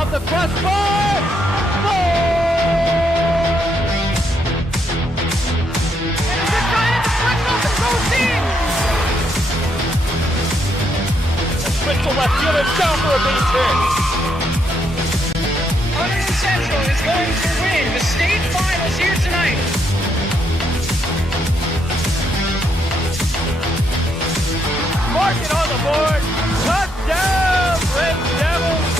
off the crossbar. Goal! And they're trying to deflect off the goal team. Switch to left field, it's down for a base hit. Hunterdon Central is going to win the state finals here tonight. Mark it on the board. Touchdown, Red Devils.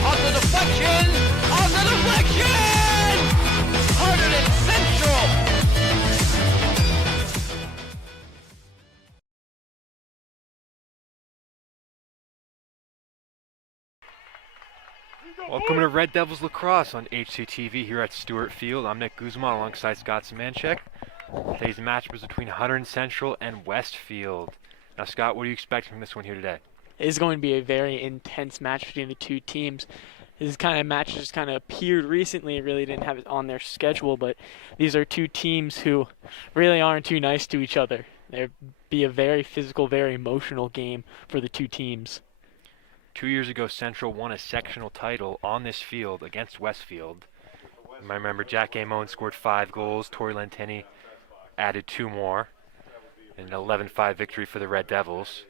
On the deflection. On the deflection. Hunterdon Central. Welcome to Red Devils Lacrosse on HCTV here at Stewart Field. I'm Nick Guzman alongside Scott Semanchek. Today's matchup is between Hunterdon Central and Westfield. Now, Scott, what are you expecting from this one here today? It is going to be a very intense match between the two teams. This kind of match just kind of appeared recently. It really didn't have it on their schedule, but these are two teams who really aren't too nice to each other. It'll be a very physical, very emotional game for the two teams. 2 years ago, Central won a sectional title on this field against Westfield. You might remember Jack Amon scored 5 goals. Tori Lentini added 2 more. An 11-5 victory for the Red Devils.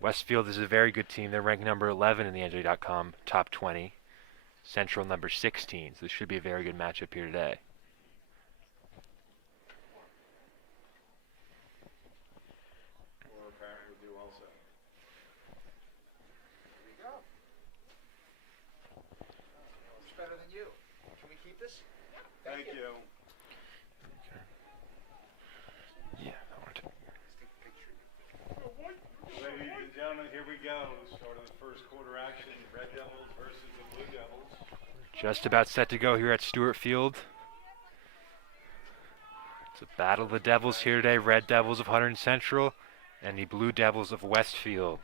Westfield is a very good team. They're ranked number 11 in the NJ.com top 20. Central number 16. So this should be a very good matchup here today. Thank you. Yeah, I want to. Ladies and gentlemen, here we go. Start of the first quarter action. Red Devils versus the Blue Devils. Just about set to go here at Stewart Field. It's a battle of the Devils here today. Red Devils of Hunterdon Central and the Blue Devils of Westfield.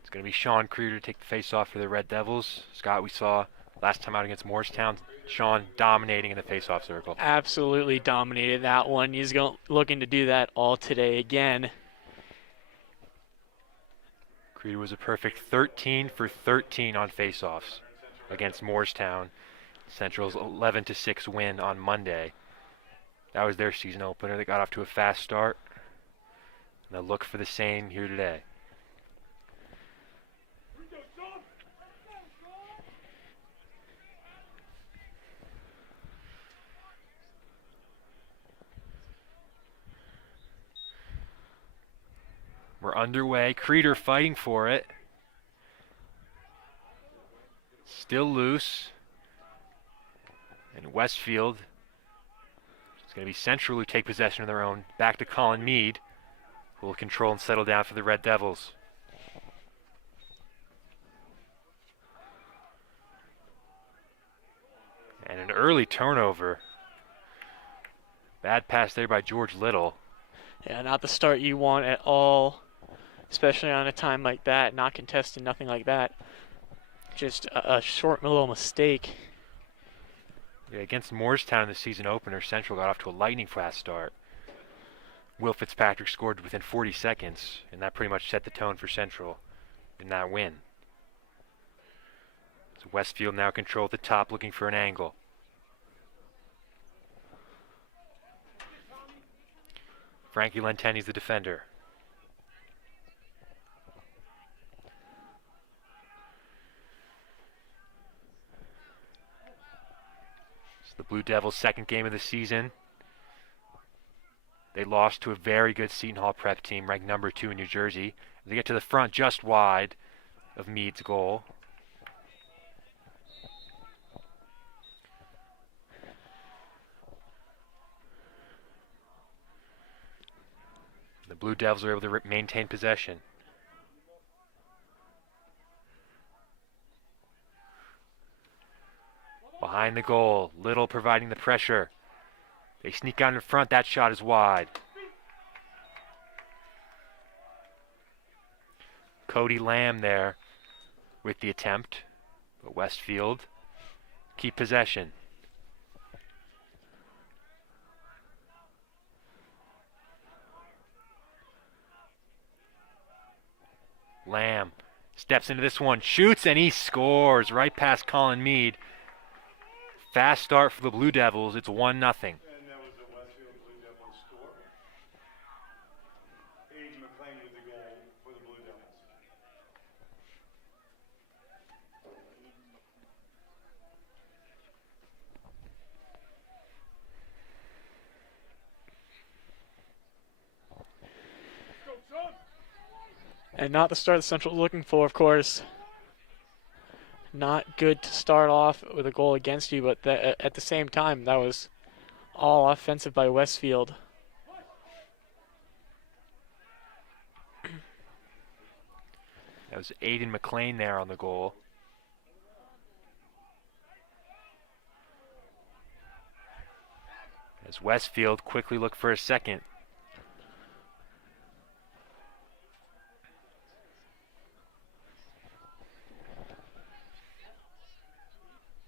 It's going to be Sean Creeder to take the face-off for the Red Devils. Scott, we saw last time out against Morristown, Sean dominating in the face-off circle. Absolutely dominated that one. He's looking to do that all today again. Creeder was a perfect 13 for 13 on face-offs against Morristown. Central's 11-6 win on Monday. That was their season opener. They got off to a fast start. And they'll look for the same here today. We're underway. Creeder fighting for it. Still loose. And Westfield. It's going to be Central who take possession of their own. Back to Colin Mead, who will control and settle down for the Red Devils. And an early turnover. Bad pass there by George Little. Yeah, not the start you want at all, especially on a time like that, not contested, nothing like that. Just a short little mistake. Yeah, against Morristown in the season opener, Central got off to a lightning fast start. Will Fitzpatrick scored within 40 seconds, and that pretty much set the tone for Central in that win. So Westfield now control at the top, looking for an angle. Frankie Lenteni's the defender. It's the Blue Devils' second game of the season. They lost to a very good Seton Hall prep team, ranked number 2 in New Jersey. They get to the front just wide of Mead's goal. The Blue Devils are able to maintain possession. Behind the goal, Little providing the pressure. They sneak out in front, that shot is wide. Cody Lamb there with the attempt, but Westfield keep possession. steps into this one, shoots, and he scores right past Colin Mead. Fast start for the Blue Devils. It's 1-0. And that was a Westfield Blue Devils score. Aiden McLean with the goal for the Blue Devils. And not the start the Central was looking for, of course. Not good to start off with a goal against you, but at the same time, that was all offensive by Westfield. That was Aiden McLean there on the goal. As Westfield quickly look for a second.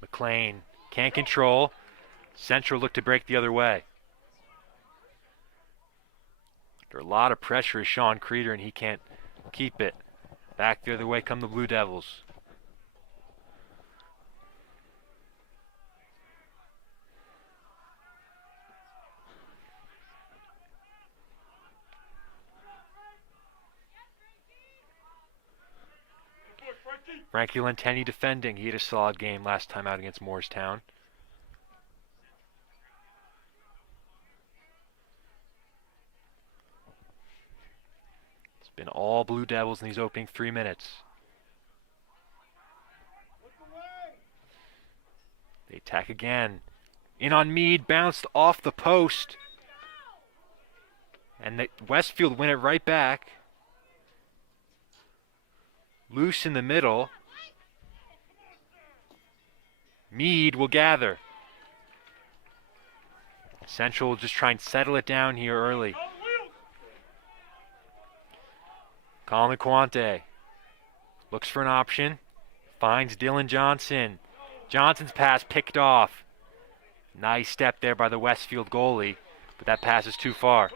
McLean can't control. Central look to break the other way. Under a lot of pressure is Sean Creeder, and he can't keep it. Back the other way come the Blue Devils. Frankie Lentenny defending. He had a solid game last time out against Moorestown. It's been all Blue Devils in these opening 3 minutes. They attack again. In on Mead, bounced off the post. And Westfield win it right back. Loose in the middle. Mead will gather. Central will just try and settle it down here early. Colin Quante looks for an option. Finds Dylan Johnson. Johnson's pass picked off. Nice step there by the Westfield goalie, but that pass is too far.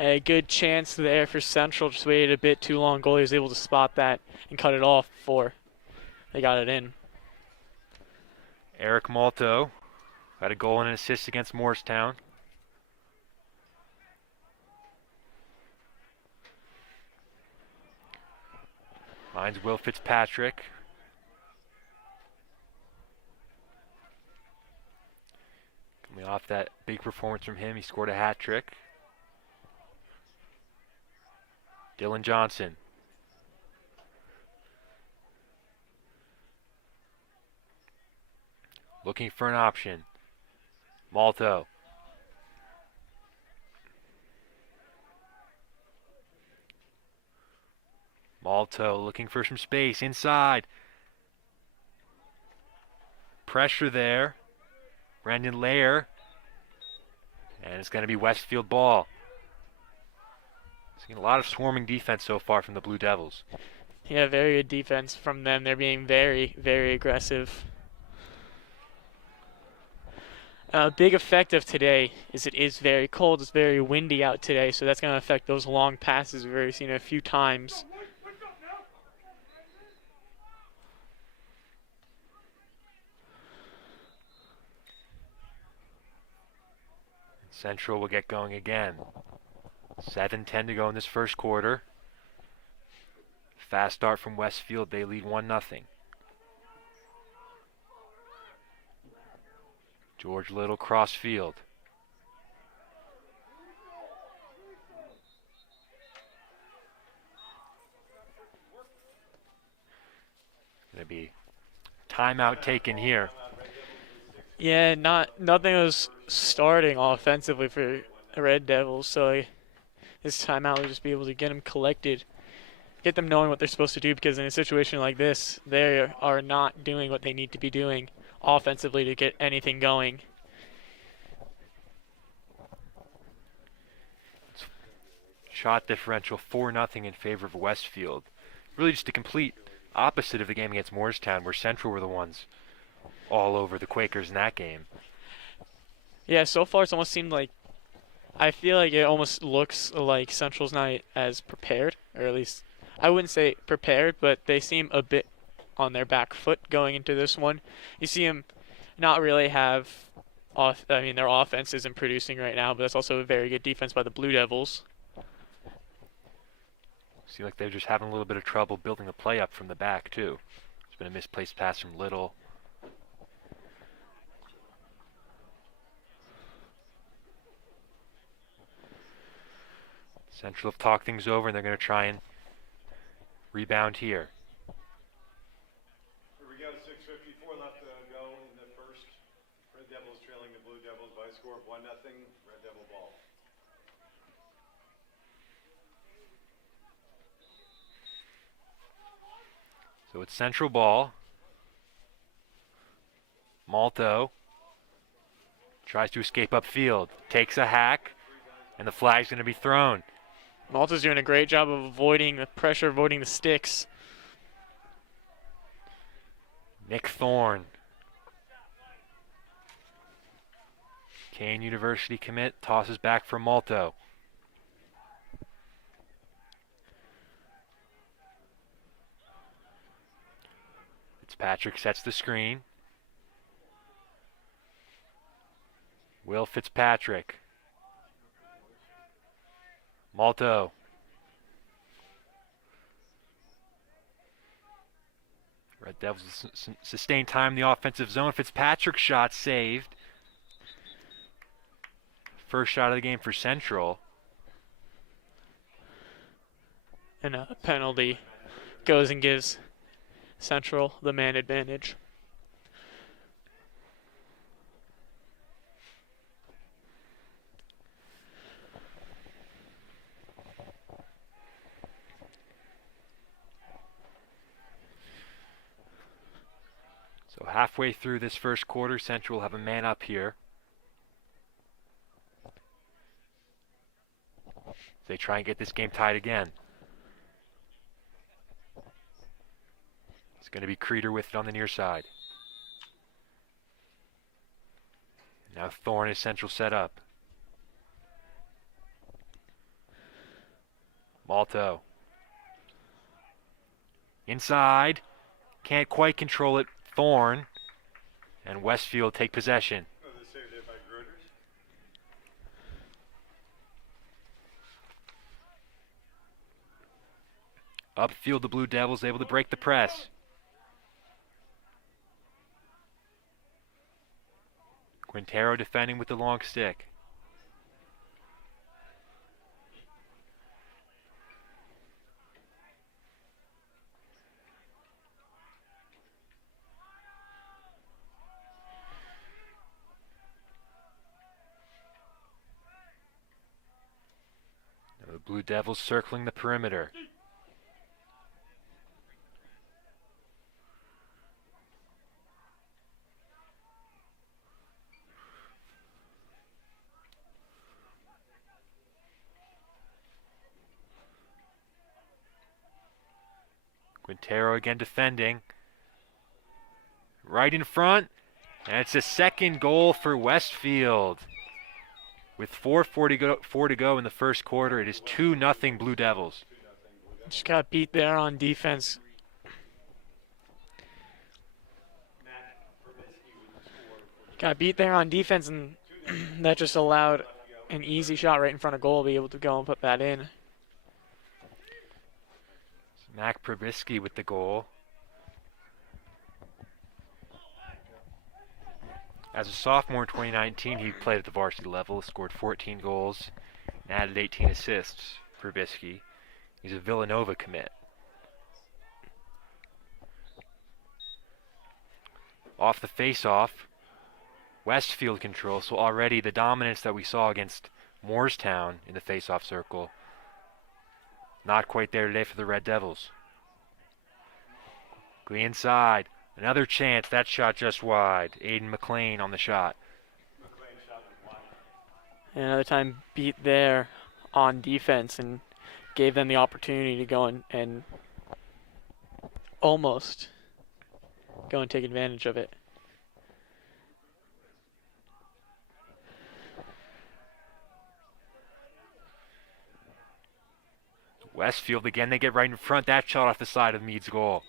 A good chance there for Central, just waited a bit too long. Goalie was able to spot that and cut it off before they got it in. Eric Malto had a goal and an assist against Moorestown. Finds Will Fitzpatrick. Coming off that big performance from him, he scored a hat trick. Dylan Johnson. Looking for an option. Malto. Malto looking for some space inside. Pressure there. Brandon Lair. And it's going to be Westfield ball. Seen a lot of swarming defense so far from the Blue Devils. Yeah, very good defense from them. They're being very, very aggressive. A big effect of today is it is very cold. It's very windy out today, so that's going to affect those long passes we've already seen a few times. Central will get going again. 7:10 to go in this first quarter. Fast start from Westfield. They lead 1-0. George Little cross field. Gonna be timeout taken here. Yeah, nothing was starting offensively for the Red Devils, so this timeout will just be able to get them collected, get them knowing what they're supposed to do, because in a situation like this, they are not doing what they need to be doing offensively to get anything going. Shot differential 4-0 in favor of Westfield. Really just the complete opposite of the game against Moorestown, where Central were the ones all over the Quakers in that game. Yeah, so far it's almost seemed like I feel like it almost looks like Central's not as prepared, or at least I wouldn't say prepared, but they seem a bit on their back foot going into this one. You see them not really have I mean, their offense isn't producing right now, but that's also a very good defense by the Blue Devils. Seem like they're just having a little bit of trouble building a play up from the back too. There's been a misplaced pass from Little. Central have talked things over, and they're going to try and rebound here. Here we go, 6:54 left to go in the first. Red Devils trailing the Blue Devils by a score of 1-0. Red Devil ball. So it's Central ball. Malto tries to escape upfield, takes a hack, and the flag's going to be thrown. Malta's doing a great job of avoiding the pressure, avoiding the sticks. Nick Thorne. Kane University commit, tosses back for Malto. Fitzpatrick sets the screen. Will Fitzpatrick. Malto. Red Devils sustain time in the offensive zone. Fitzpatrick shot saved. First shot of the game for Central. And a penalty goes and gives Central the man advantage. So halfway through this first quarter, Central will have a man up here. They try and get this game tied again. It's going to be Creeder with it on the near side. Now Thorne is Central set up. Malto. Inside. Can't quite control it. Thorne. And Westfield take possession. Upfield, the Blue Devils able to break the press. Quintero defending with the long stick. Now the Blue Devils circling the perimeter. Quintero again defending. Right in front. And it's a second goal for Westfield. With 4:40 to go in the first quarter, it is 2-0 Blue Devils. Just got beat there on defense. Got beat there on defense, and that just allowed an easy shot right in front of goal to be able to go and put that in. Mac Probisky with the goal. As a sophomore in 2019, he played at the varsity level, scored 14 goals, and added 18 assists. Probisky. He's a Villanova commit. Off the face-off, Westfield control, so already the dominance that we saw against Moorestown in the face-off circle, not quite there today for the Red Devils. Go inside. Another chance. That shot just wide. Aiden McLean on the shot. And another time beat there on defense and gave them the opportunity to go and almost go and take advantage of it. Westfield again, they get right in front. That shot off the side of Meade's goal.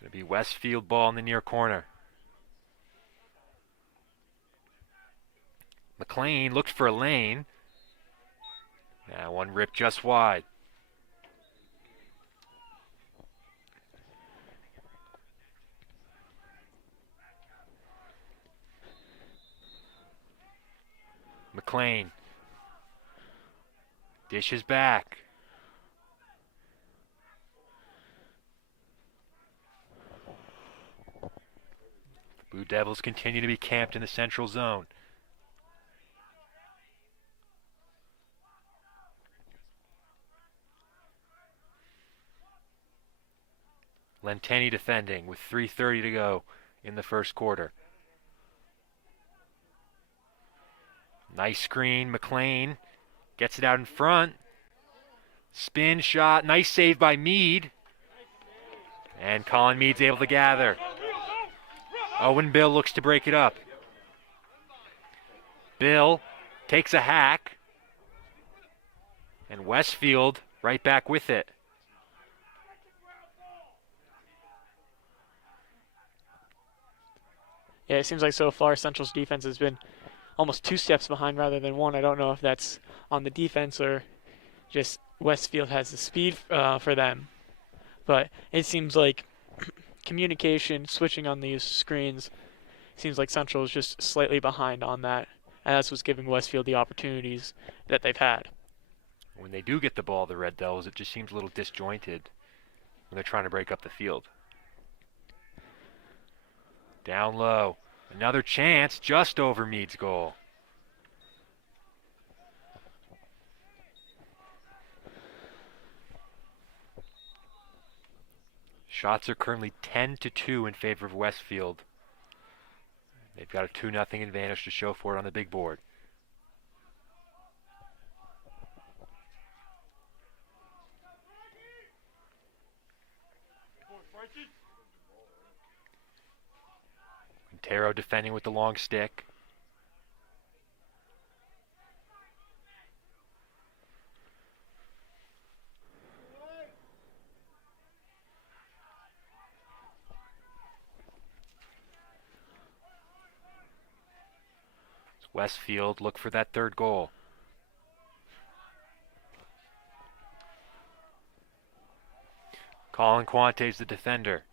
Going to be Westfield ball in the near corner. McLean looked for a lane. Now one rip just wide. McLean dishes back. Blue Devils continue to be camped in the central zone. Lenteni defending with 3:30 to go in the first quarter. Nice screen, McLean gets it out in front. Spin shot, nice save by Meade. And Colin Meade's able to gather. Owen Bill looks to break it up. Bill takes a hack. And Westfield right back with it. Yeah, it seems like so far Central's defense has been almost 2 steps behind rather than 1. I don't know if that's on the defense or just Westfield has the speed for them. But it seems like communication, switching on these screens, seems like Central is just slightly behind on that. And that's what's giving Westfield the opportunities that they've had. When they do get the ball, the Red Devils, it just seems a little disjointed when they're trying to break up the field. Down low. Another chance just over Meade's goal. Shots are currently 10-2 in favor of Westfield. They've got a 2-0 advantage to show for it on the big board. Quintero defending with the long stick. Westfield look for that third goal. Colin Quante's the defender.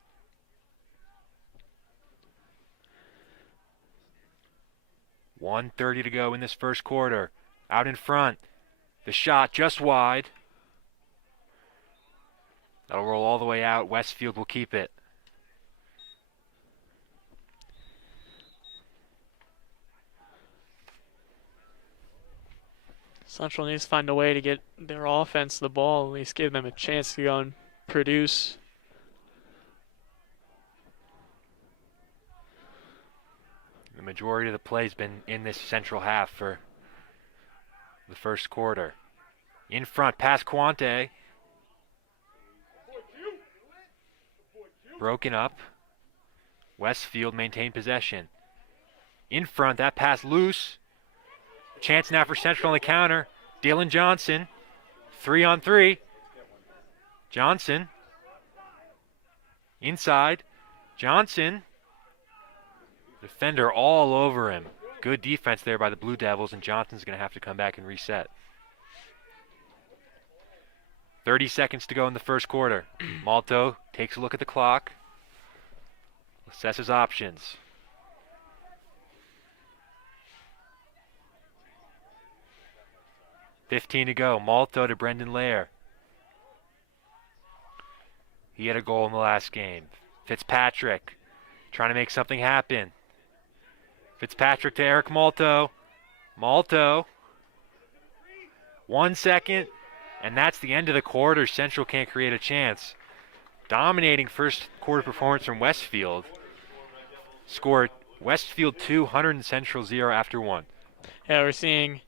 .130 to go in this first quarter. Out in front. The shot just wide. That'll roll all the way out. Westfield will keep it. Central needs to find a way to get their offense the ball, at least give them a chance to go and produce. The majority of the play's been in this central half for the first quarter. In front, past Quante. Broken up. Westfield maintained possession. In front, that pass loose. Chance now for Central on the counter. Dylan Johnson, 3-on-3. Johnson, inside. Johnson, defender all over him. Good defense there by the Blue Devils, and Johnson's going to have to come back and reset. 30 seconds to go in the first quarter. Malto takes a look at the clock, assesses options. $15 to go. Malto to Brendan Lair. He had a goal in the last game. Fitzpatrick trying to make something happen. Fitzpatrick to Eric Malto. Malto. 1 second, and that's the end of the quarter. Central can't create a chance. Dominating first quarter performance from Westfield. Scored Westfield 2, Hunterdon Central 0 after 1. Yeah, we're seeing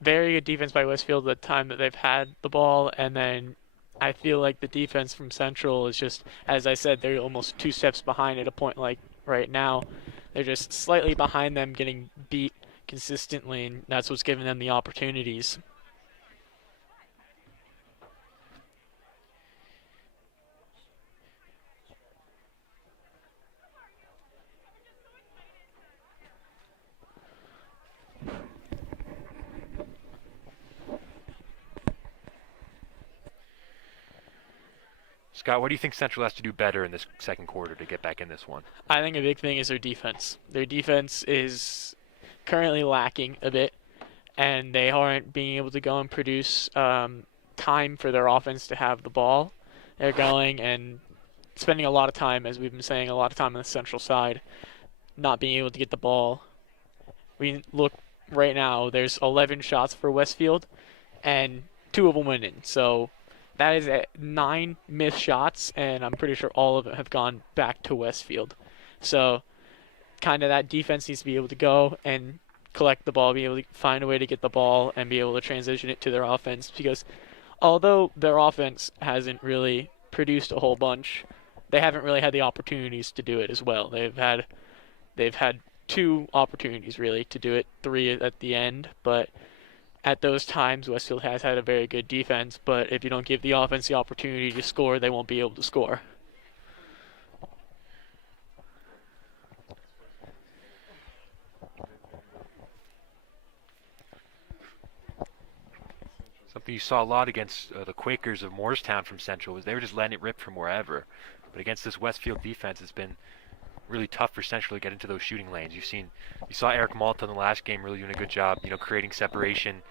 very good defense by Westfield the time that they've had the ball, and then I feel like the defense from Central is just, as I said, they're almost 2 steps behind at a point like right now. They're just slightly behind them, getting beat consistently, and that's what's giving them the opportunities. Scott, what do you think Central has to do better in this second quarter to get back in this one? I think a big thing is their defense. Their defense is currently lacking a bit, and they aren't being able to go and produce time for their offense to have the ball. They're going and spending a lot of time, as we've been saying, a lot of time on the Central side, not being able to get the ball. We look right now, there's 11 shots for Westfield, and 2 of them went in. So that is at 9 missed shots, and I'm pretty sure all of them have gone back to Westfield. So kind of that defense needs to be able to go and collect the ball, be able to find a way to get the ball, and be able to transition it to their offense. Because although their offense hasn't really produced a whole bunch, they haven't really had the opportunities to do it as well. They've had 2 opportunities really to do it, 3 at the end, but at those times, Westfield has had a very good defense, but if you don't give the offense the opportunity to score, they won't be able to score. Something you saw a lot against the Quakers of Moorestown from Central was they were just letting it rip from wherever. But against this Westfield defense, it's been really tough for Central to get into those shooting lanes. You saw Eric Malta in the last game really doing a good job, creating separation,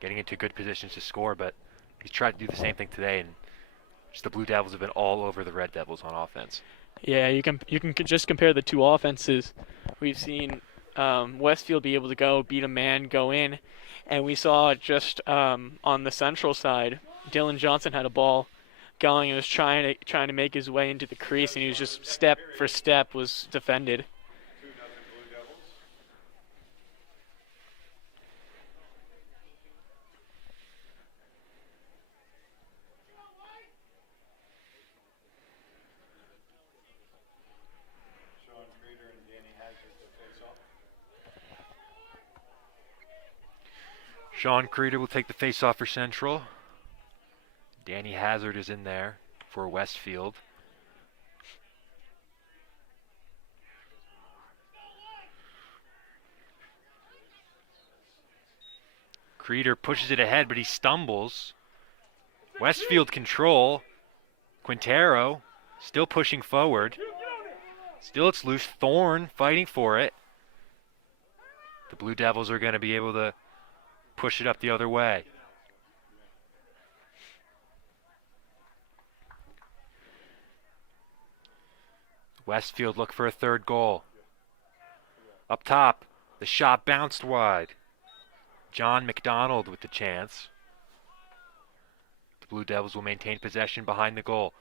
getting into good positions to score, but he's tried to do the same thing today, and just the Blue Devils have been all over the Red Devils on offense. Yeah, you can just compare the 2 offenses. We've seen Westfield be able to go beat a man, go in, and we saw just on the Central side, Dylan Johnson had a ball going and was trying to make his way into the crease, and he was just step for step was defended. 2-0 Blue Devils. Sean Creeder and Danny Hazard to face off. Sean Creeder will take the face-off for Central. Danny Hazard is in there for Westfield. Creeder pushes it ahead, but he stumbles. Westfield control. Quintero still pushing forward. Still it's loose. Thorne fighting for it. The Blue Devils are going to be able to push it up the other way. Westfield look for a 3rd goal. Up top, the shot bounced wide. John McDonald with the chance. The Blue Devils will maintain possession behind the goal.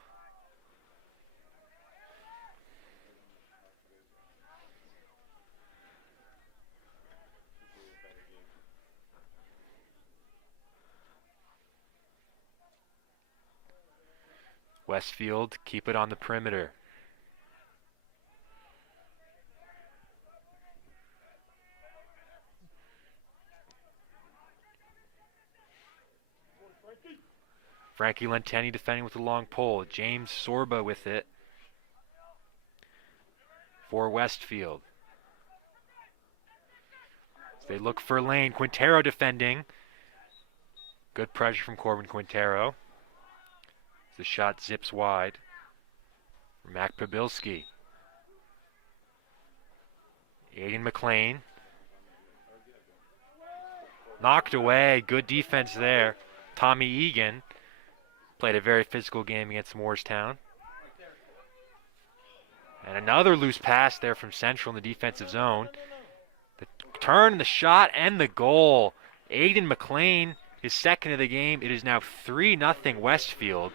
Westfield keep it on the perimeter. Frankie Lenteni defending with a long pole. James Sorba with it for Westfield. As they look for lane. Quintero defending. Good pressure from Corbin Quintero. The shot zips wide. Mac Pabilski. Aiden McLean. Knocked away. Good defense there. Tommy Egan played a very physical game against Moorestown. And another loose pass there from Central in the defensive zone. The turn, the shot, and the goal. Aiden McLean, his 2nd of the game. It is now 3-0 Westfield.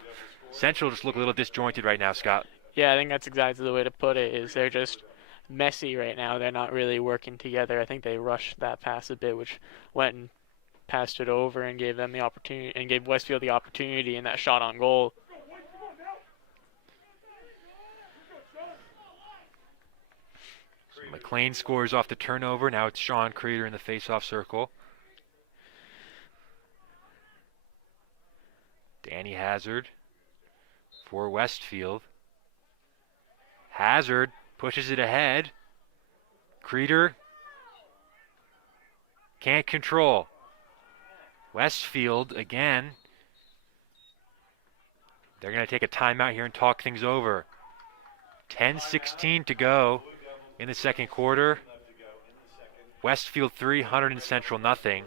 Central just look a little disjointed right now, Scott. Yeah, I think that's exactly the way to put it, is they're just messy right now. They're not really working together. I think they rushed that pass a bit, which went and passed it over and gave them the opportunity and gave Westfield the opportunity in that shot on goal. So McLean scores off the turnover. Now it's Sean Creeder in the face-off circle. Danny Hazard for Westfield. Hazard pushes it ahead. Creeder can't control. Westfield again. They're going to take a timeout here and talk things over. 10:16 to go in the second quarter. Westfield 3, Hunterdon Central nothing.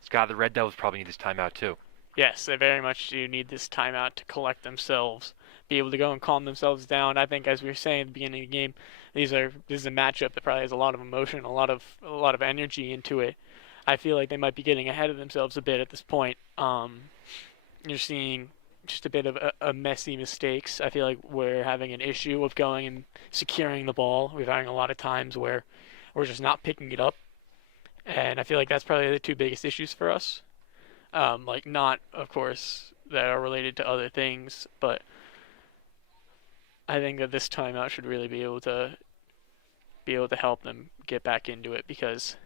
Scott, the Red Devils probably need this timeout too. Yes, they very much do need this timeout to collect themselves, be able to go and calm themselves down. I think, as we were saying at the beginning of the game, this is a matchup that probably has a lot of emotion, a lot of energy into it. I feel like they might be getting ahead of themselves a bit at this point. You're seeing just a bit of a messy mistakes. I feel like we're having an issue of going and securing the ball. We're having a lot of times where we're just not picking it up, and I feel like that's probably the two biggest issues for us. Like, not, of course, that are related to other things, but I think that this timeout should really be able to help them get back into it, because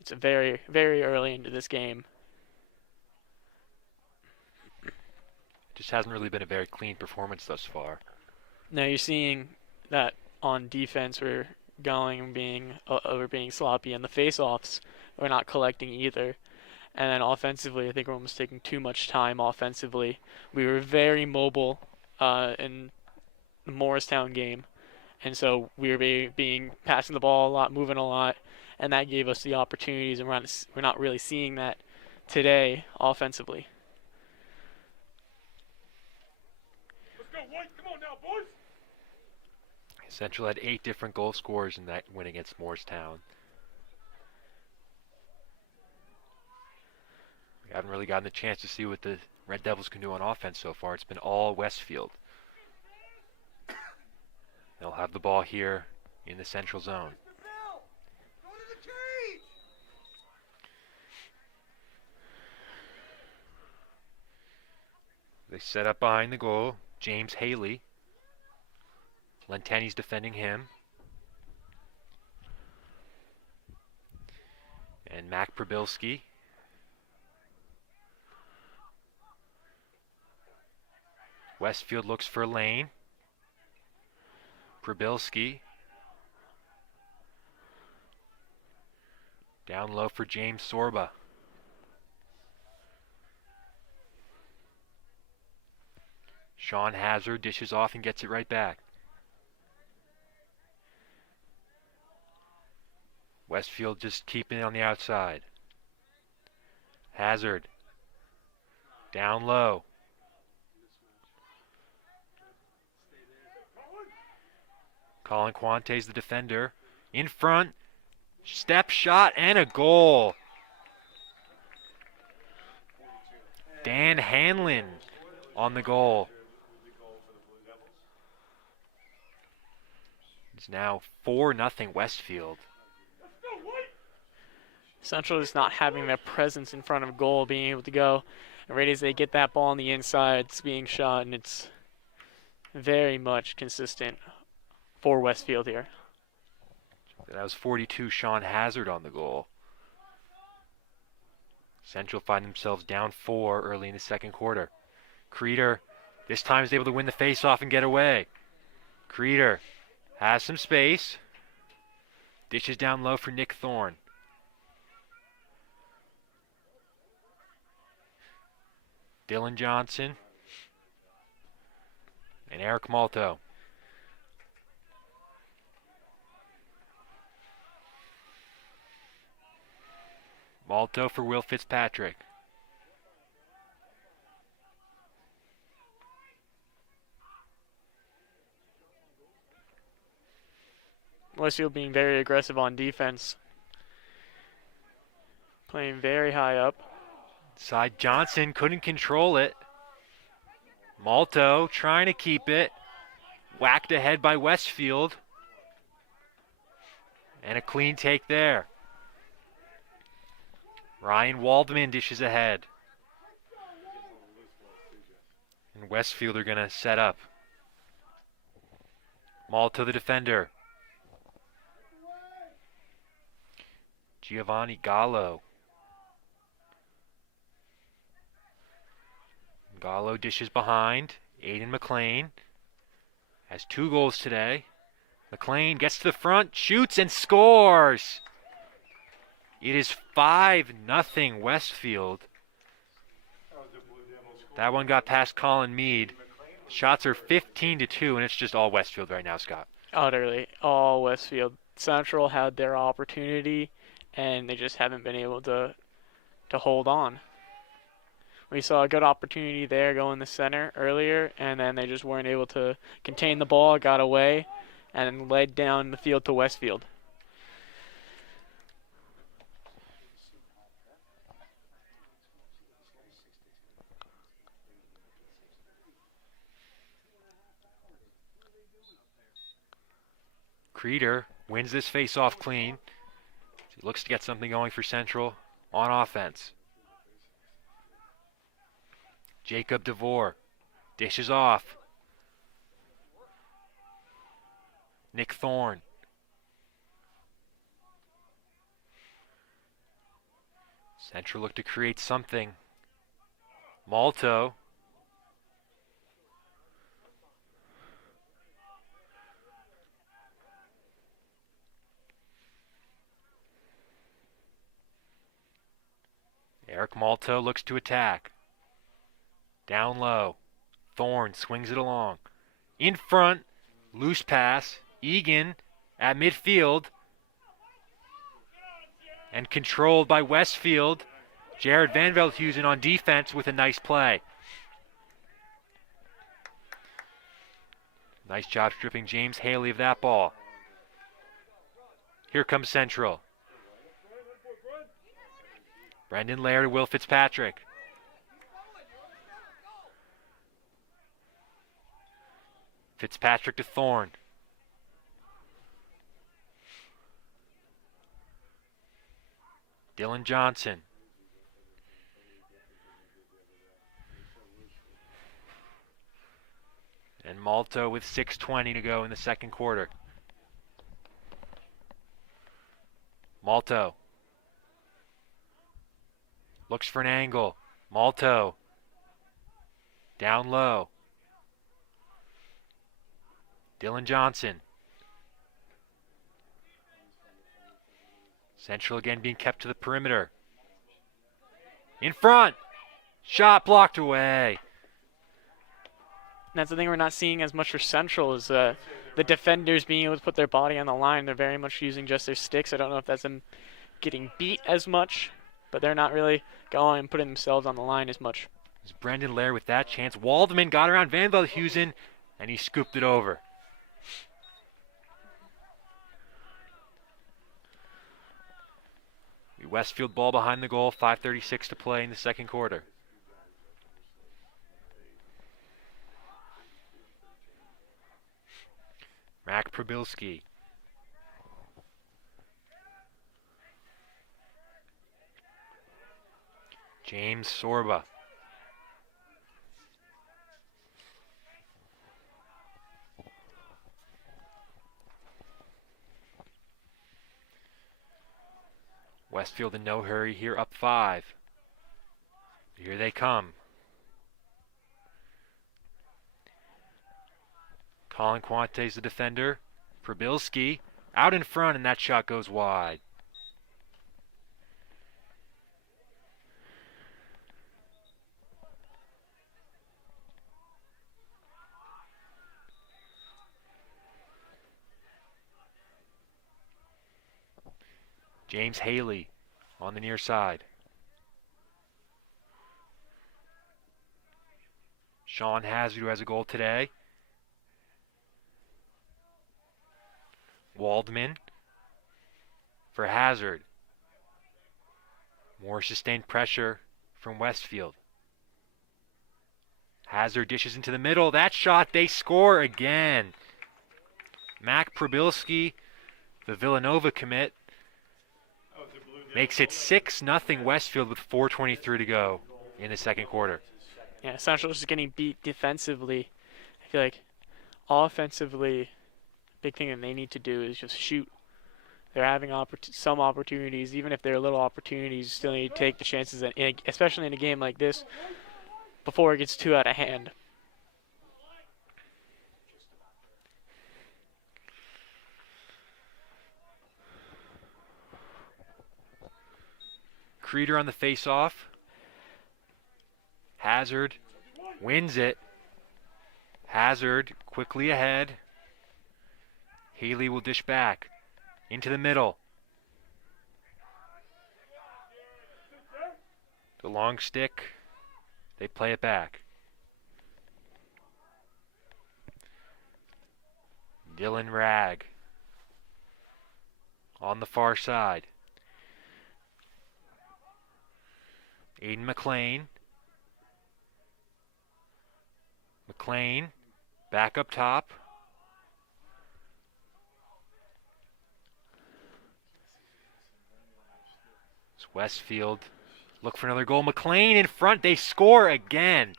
it's a very, very early into this game. Just hasn't really been a very clean performance thus far. Now you're seeing that on defense we're going and being sloppy, and the face-offs we're not collecting either. And then offensively, I think we're almost taking too much time offensively. We were very mobile in the Morristown game, and so we were passing the ball a lot, moving a lot, and that gave us the opportunities, and we're not really seeing that today offensively. Let's go, White. Come on now, boys. Central had 8 different goal scorers in that win against Morristown. We haven't really gotten the chance to see what the Red Devils can do on offense so far. It's been all Westfield. They'll have the ball here in the central zone. They set up behind the goal. James Haley. Lenteni's defending him. And Mac Probilski. Westfield looks for Lane. Probilski. Down low for James Sorba. Sean Hazard dishes off and gets it right back. Westfield just keeping it on the outside. Hazard. Down low. Colin Quante's the defender. In front. Step shot and a goal. Dan Hanlon on the goal. It's now 4-0 Westfield. Central is not having that presence in front of goal, being able to go right as they get that ball on the inside, it's being shot, and it's very much consistent for Westfield here. That was 42, Sean Hazard on the goal. Central find themselves down 4 early in the second quarter. Creeder this time is able to win the face-off and get away. Creeder has some space. Dishes down low for Nick Thorne. Dylan Johnson and Eric Malto. Malto for Will Fitzpatrick. Westfield being very aggressive on defense. Playing very high up. Side Johnson couldn't control it. Malto trying to keep it. Whacked ahead by Westfield. And a clean take there. Ryan Waldman dishes ahead. And Westfield are going to set up. Malto the defender. Giovanni Gallo. Gallo dishes behind. Aiden McLean has 2 goals today. McLean gets to the front, shoots and scores. It is 5-0 Westfield. That one got past Colin Mead. Shots are 15-2, and it's just all Westfield right now, Scott. Utterly all Westfield. Central had their opportunity, and they just haven't been able to hold on. We saw a good opportunity there go in the center earlier, and then they just weren't able to contain the ball, got away, and led down the field to Westfield. Creeder wins this face-off clean. He looks to get something going for Central on offense. Jacob DeVore dishes off. Nick Thorne. Central look to create something. Malto. Eric Malto looks to attack. Down low. Thorne swings it along. In front. Loose pass. Egan at midfield. And controlled by Westfield. Jared Van Veldhuizen on defense with a nice play. Nice job stripping James Haley of that ball. Here comes Central. Brendan Laird to Will Fitzpatrick. Fitzpatrick to Thorne. Dylan Johnson. And Malto with 6:20 to go in the second quarter. Malto. Looks for an angle. Malto. Down low. Dylan Johnson. Central again being kept to the perimeter. In front. Shot blocked away. And that's the thing we're not seeing as much for Central is the defenders being able to put their body on the line. They're very much using just their sticks. I don't know if that's them getting beat as much, but they're not really going and putting themselves on the line as much. It's Brendan Laird with that chance. Waldman got around Van Veldhuizen, and he scooped it over. Westfield ball behind the goal, 5:36 to play in the second quarter. Mac Probilski. James Sorba. Westfield in no hurry here, up 5. Here they come. Colin Quante's the defender. Probilski out in front, and that shot goes wide. James Haley on the near side. Sean Hazard, who has a goal today. Waldman for Hazard. More sustained pressure from Westfield. Hazard dishes into the middle. That shot, they score again. Mac Probilski, the Villanova commit, makes it 6-0 Westfield with 4:23 to go in the second quarter. Yeah, Central is getting beat defensively. I feel like offensively, big thing that they need to do is just shoot. They're having some opportunities, even if they're little opportunities. You still need to take the chances, especially in a game like this, before it gets too out of hand. Creeder on the face-off. Hazard wins it. Hazard quickly ahead. Haley will dish back into the middle. The long stick. They play it back. Dylan Ragg on the far side. Aiden McLean. McLean back up top. It's Westfield. Look for another goal. McLean in front. They score again.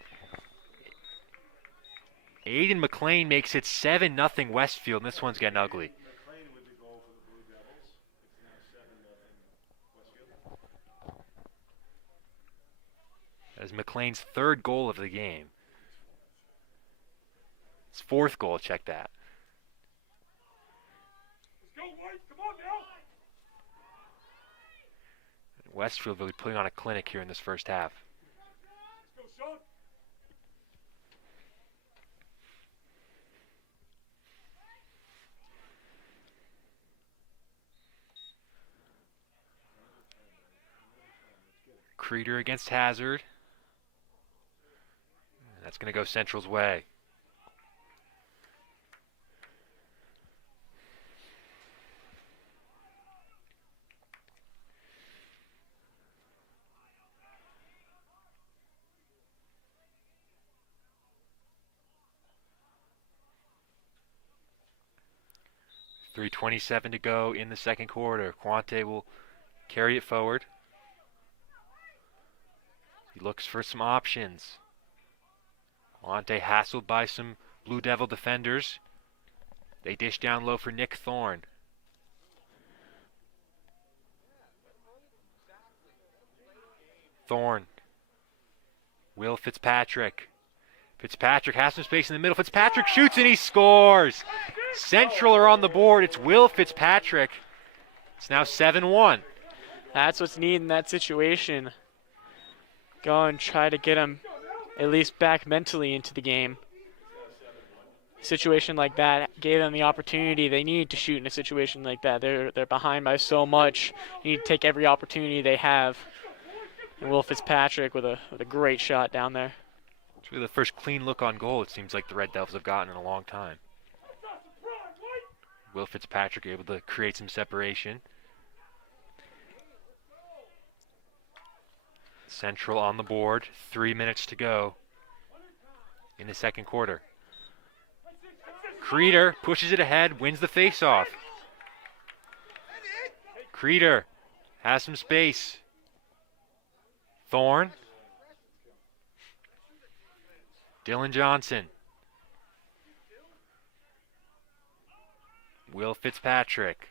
Aiden McLean makes it 7-0 Westfield, and this one's getting ugly. McLean with the goal for the Blue Devils. It's now 7-0 Westfield. That is McLean's third goal of the game. His fourth goal, check that. Westfield really putting on a clinic here in this first half. Creeder against Hazard. That's going to go Central's way. .327 to go in the second quarter. Quante will carry it forward. He looks for some options. Quante hassled by some Blue Devil defenders. They dish down low for Nick Thorne. Thorne. Will Fitzpatrick. Fitzpatrick has some space in the middle. Fitzpatrick shoots and he scores. Central are on the board. It's Will Fitzpatrick. It's now 7-1. That's what's needed in that situation. Go and try to get him at least back mentally into the game. A situation like that gave them the opportunity they needed to shoot in a situation like that. They're behind by so much. You need to take every opportunity they have. And Will Fitzpatrick with a great shot down there. It's really the first clean look on goal it seems like the Red Devils have gotten in a long time. Will Fitzpatrick able to create some separation. Central on the board. 3 minutes to go in the second quarter. Creeder pushes it ahead, wins the faceoff. Creeder has some space. Thorne. Dylan Johnson. Will Fitzpatrick.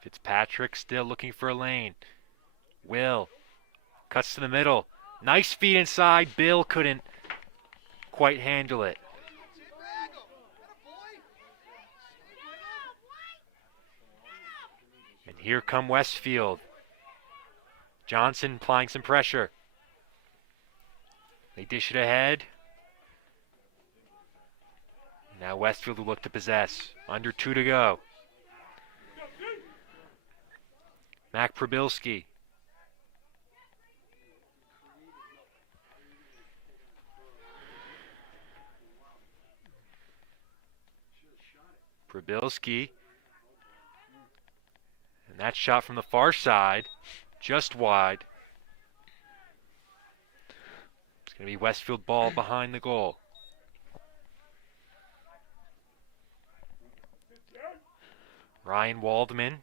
Fitzpatrick still looking for a lane. Will cuts to the middle. Nice feed inside. Bill couldn't quite handle it. And here come Westfield. Johnson applying some pressure. They dish it ahead. Now Westfield will look to possess. Under 2 to go. Mac Probilski. Probilski. And And that shot from the far side, just wide. It's going to be Westfield ball behind the goal. Ryan Waldman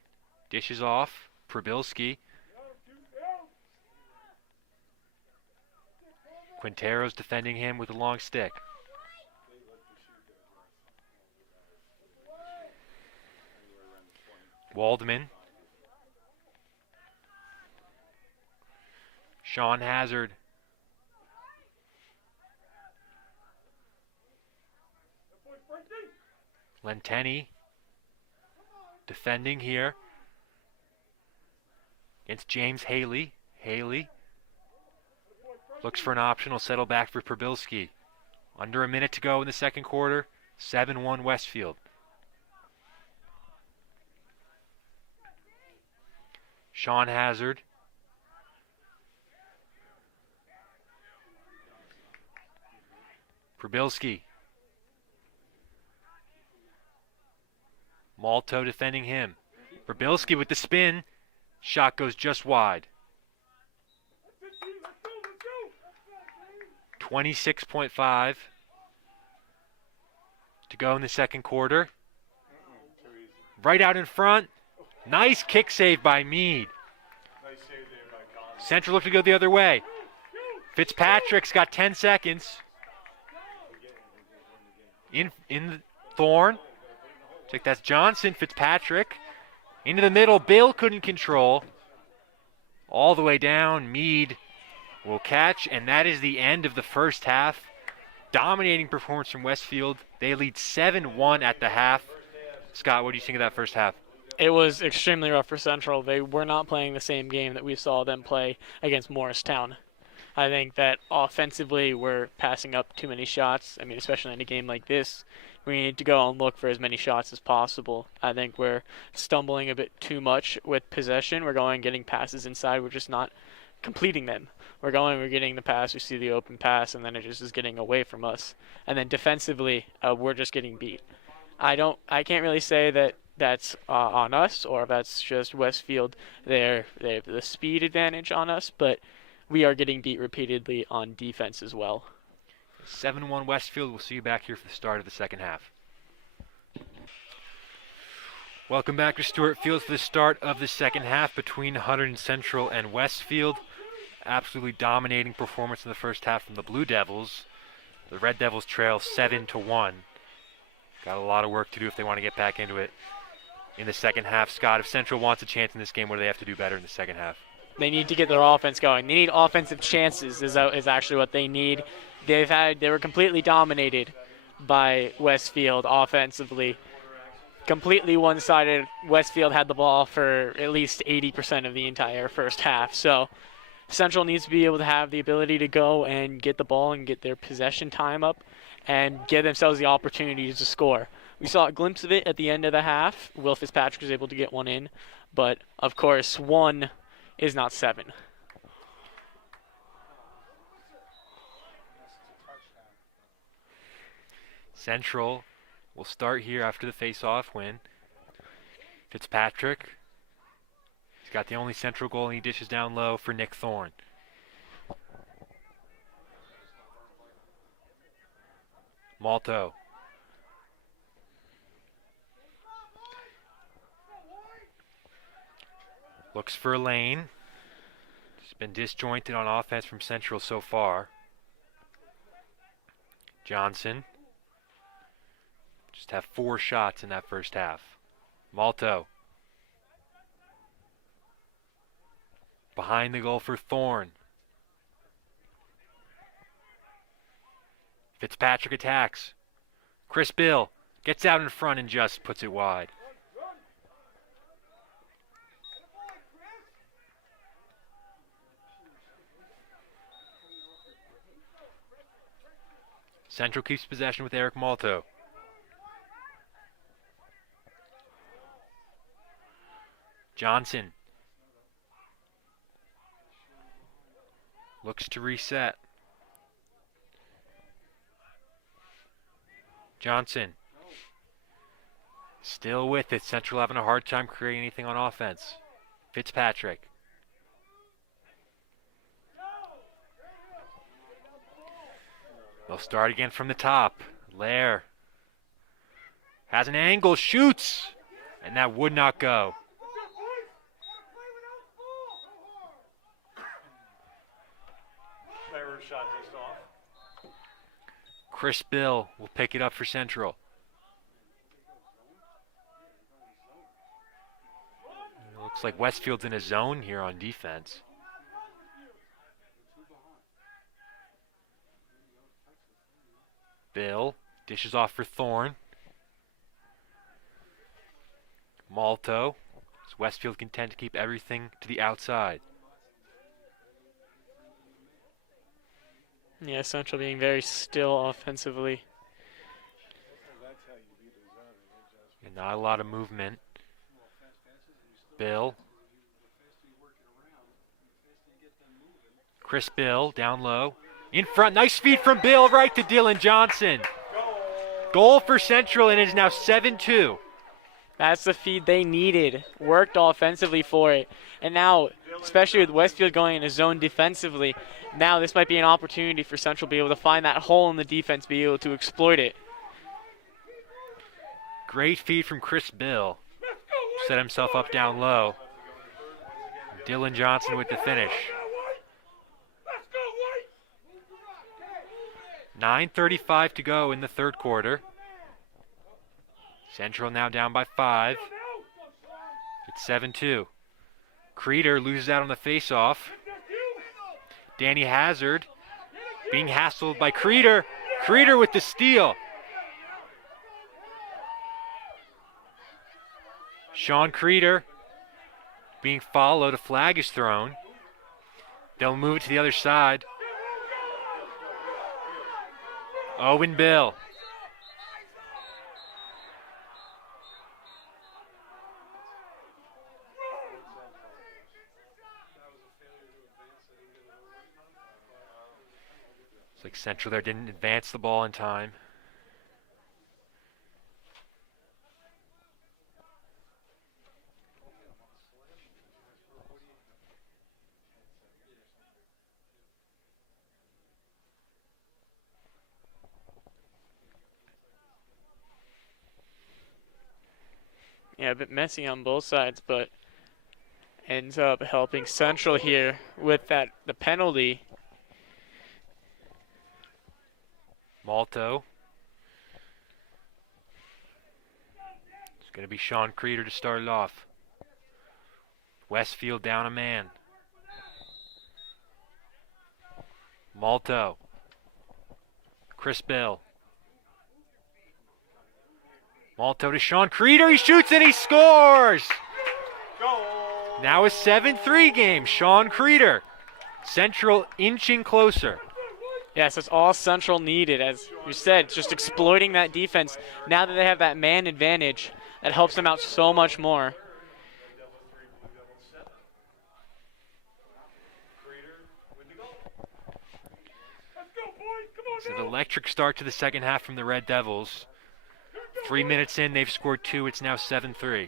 dishes off. Probilski. Quintero's defending him with a long stick. Waldman. Sean Hazard. Lenteni defending here against James Haley. Haley looks for an option, will settle back for Probilski. Under a minute to go in the second quarter, 7-1 Westfield. Sean Hazard. Probilski. Malto defending him. Probilski with the spin. Shot goes just wide. 26.5 to go in the second quarter. Right out in front. Nice kick save by Meade. Central looked to go the other way. Fitzpatrick's got 10 seconds. In Thorne. Check, that's Johnson. Fitzpatrick. Into the middle. Bill couldn't control. All the way down. Meade will catch, and that is the end of the first half. Dominating performance from Westfield. They lead 7-1 at the half. Scott, what do you think of that first half? It was extremely rough for Central. They were not playing the same game that we saw them play against Morristown. I think that offensively we're passing up too many shots. I mean, especially in a game like this, we need to go and look for as many shots as possible. I think we're stumbling a bit too much with possession. We're going getting passes inside. We're just not completing them. We're getting the pass, we see the open pass, and then it just is getting away from us. And then defensively, we're just getting beat. I can't really say that that's on us or if that's just Westfield. They have the speed advantage on us, but we are getting beat repeatedly on defense as well. 7-1 Westfield. We'll see you back here for the start of the second half. Welcome back to Stewart Field for the start of the second half between Hunterdon Central and Westfield. Absolutely dominating performance in the first half from the Blue Devils. The Red Devils trail 7-1. Got a lot of work to do if they want to get back into it in the second half. Scott, if Central wants a chance in this game, what do they have to do better in the second half? They need to get their offense going. They need offensive chances is actually what they need. They were completely dominated by Westfield offensively. Completely one-sided. Westfield had the ball for at least 80% of the entire first half. So Central needs to be able to have the ability to go and get the ball and get their possession time up and give themselves the opportunities to score. We saw a glimpse of it at the end of the half. Will Fitzpatrick was able to get one in. But, of course, one is not 7. Central will start here after the face-off win. Fitzpatrick. He's got the only Central goal, and he dishes down low for Nick Thorne. Malto. Looks for a lane. It's been disjointed on offense from Central so far. Johnson. Just have 4 shots in that first half. Malto. Behind the goal for Thorne. Fitzpatrick attacks. Chris Bill gets out in front and just puts it wide. Central keeps possession with Eric Malto. Johnson looks to reset. Johnson still with it. Central having a hard time creating anything on offense. Fitzpatrick. They'll start again from the top. Lair has an angle, shoots, and that would not go. Clever shot just off. Chris Bill will pick it up for Central. It looks like Westfield's in a zone here on defense. Bill dishes off for Thorne. Malto. Is Westfield content to keep everything to the outside? Yeah, Central being very still offensively. And not a lot of movement. Bill. Chris Bill down low. In front, nice feed from Bill right to Dylan Johnson. Goal for Central, and it is now 7-2. That's the feed they needed. Worked offensively for it. And now, especially with Westfield going in a zone defensively, now this might be an opportunity for Central to be able to find that hole in the defense, be able to exploit it. Great feed from Chris Bill. Set himself up down low. Dylan Johnson with the finish. 9:35 to go in the third quarter. Central now down by 5. It's 7-2. Creeder loses out on the face-off. Danny Hazard being hassled by Creeder. Creeder with the steal. Sean Creeder being followed. A flag is thrown. They'll move it to the other side. Owen Bill. It's like Central there didn't advance the ball in time. Yeah, a bit messy on both sides, but ends up helping Central here with the penalty. Malto. It's going to be Sean Creeder to start it off. Westfield down a man. Malto. Chris Bill. Malto to Sean Creeder. He shoots and he scores! Now a 7-3 game. Sean Creeder. Central inching closer. Yes, that's all Central needed. As you said, just exploiting that defense. Now that they have that man advantage, that helps them out so much more. It's an electric start to the second half from the Red Devils. 3 minutes in, they've scored 2. It's now 7-3.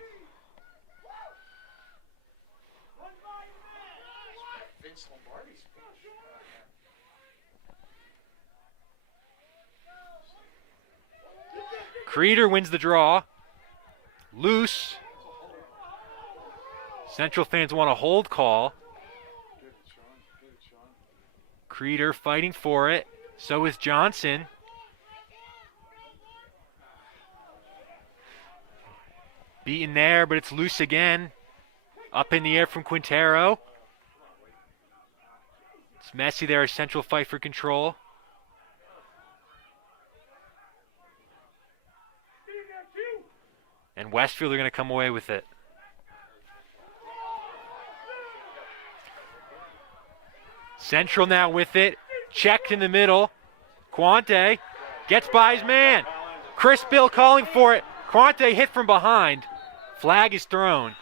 Creeder wins the draw. Loose. Central fans want a hold call. Creeder fighting for it. So is Johnson. Beaten there, but it's loose again. Up in the air from Quintero. It's messy there, a Central fight for control. And Westfield are going to come away with it. Central now with it. Checked in the middle. Quante gets by his man. Chris Bill calling for it. Quante hit from behind. Flag is thrown.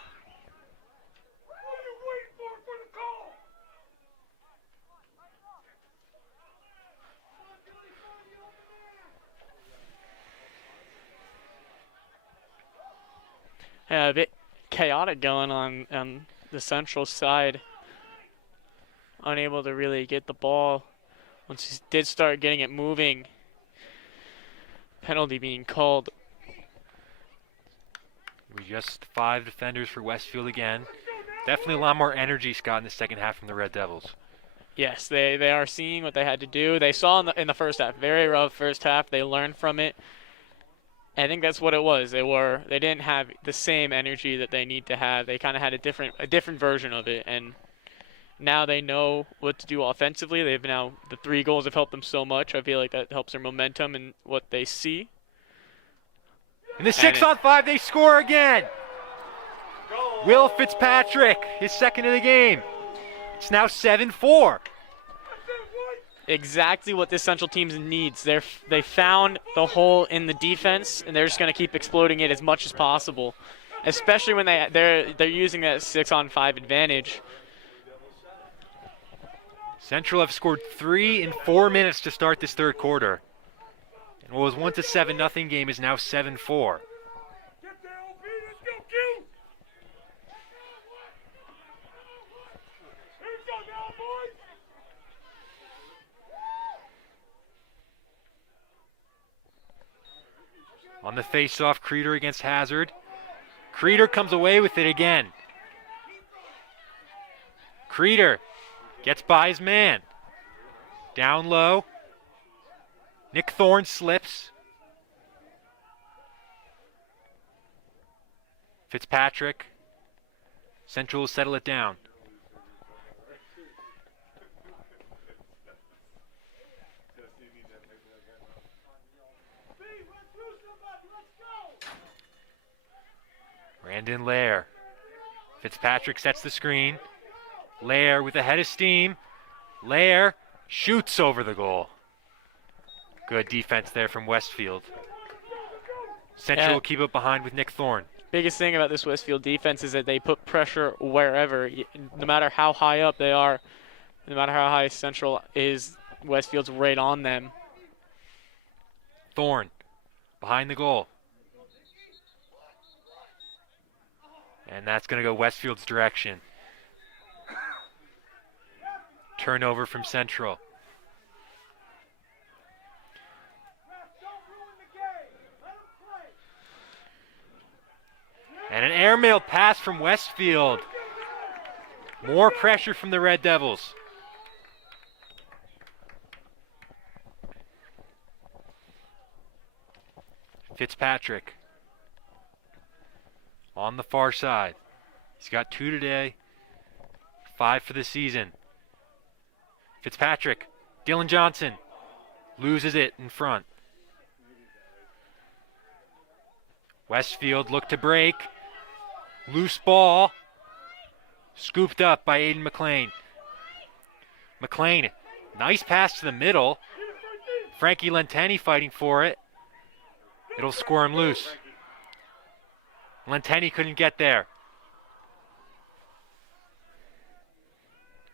A bit chaotic going on the Central side unable to really get the ball. Once he did start getting it moving, penalty being called. We just 5 defenders for Westfield again. Definitely a lot more energy, Scott, in the second half from the Red Devils. Yes, they are seeing what they had to do. They saw in the first half, very rough first half. They learned from it. I think that's what it was. They didn't have the same energy that they need to have. They kind of had a different version of it, and now they know what to do offensively. The 3 goals have helped them so much. I feel like that helps their momentum and what they see. In the 6-on-5, they score again. Will Fitzpatrick, his second of the game. It's now 7-4. Exactly what this Central team needs. They found the hole in the defense, and they're just going to keep exploiting it as much as possible, especially when they're using that 6-on-5 advantage. Central have scored 3 in 4 minutes to start this third quarter. And what was once a 7-0 game is now 7-4. On the face-off, Creeder against Hazard. Creeder comes away with it again. Creeder gets by his man. Down low. Nick Thorne slips. Fitzpatrick. Central will settle it down. Brandon Lair. Fitzpatrick sets the screen. Lair with a head of steam. Lair shoots over the goal. Good defense there from Westfield. Central will keep it behind with Nick Thorne. Biggest thing about this Westfield defense is that they put pressure wherever. No matter how high up they are, no matter how high Central is, Westfield's right on them. Thorne behind the goal. And that's going to go Westfield's direction. Turnover from Central. And an airmail pass from Westfield. More pressure from the Red Devils. Fitzpatrick on the far side. He's got 2 today, 5 for the season. Fitzpatrick, Dylan Johnson loses it in front. Westfield look to break. Loose ball. Scooped up by Aiden McLean. McLean, nice pass to the middle. Frankie Lenteni fighting for it. It'll squirm loose. Lenteni couldn't get there.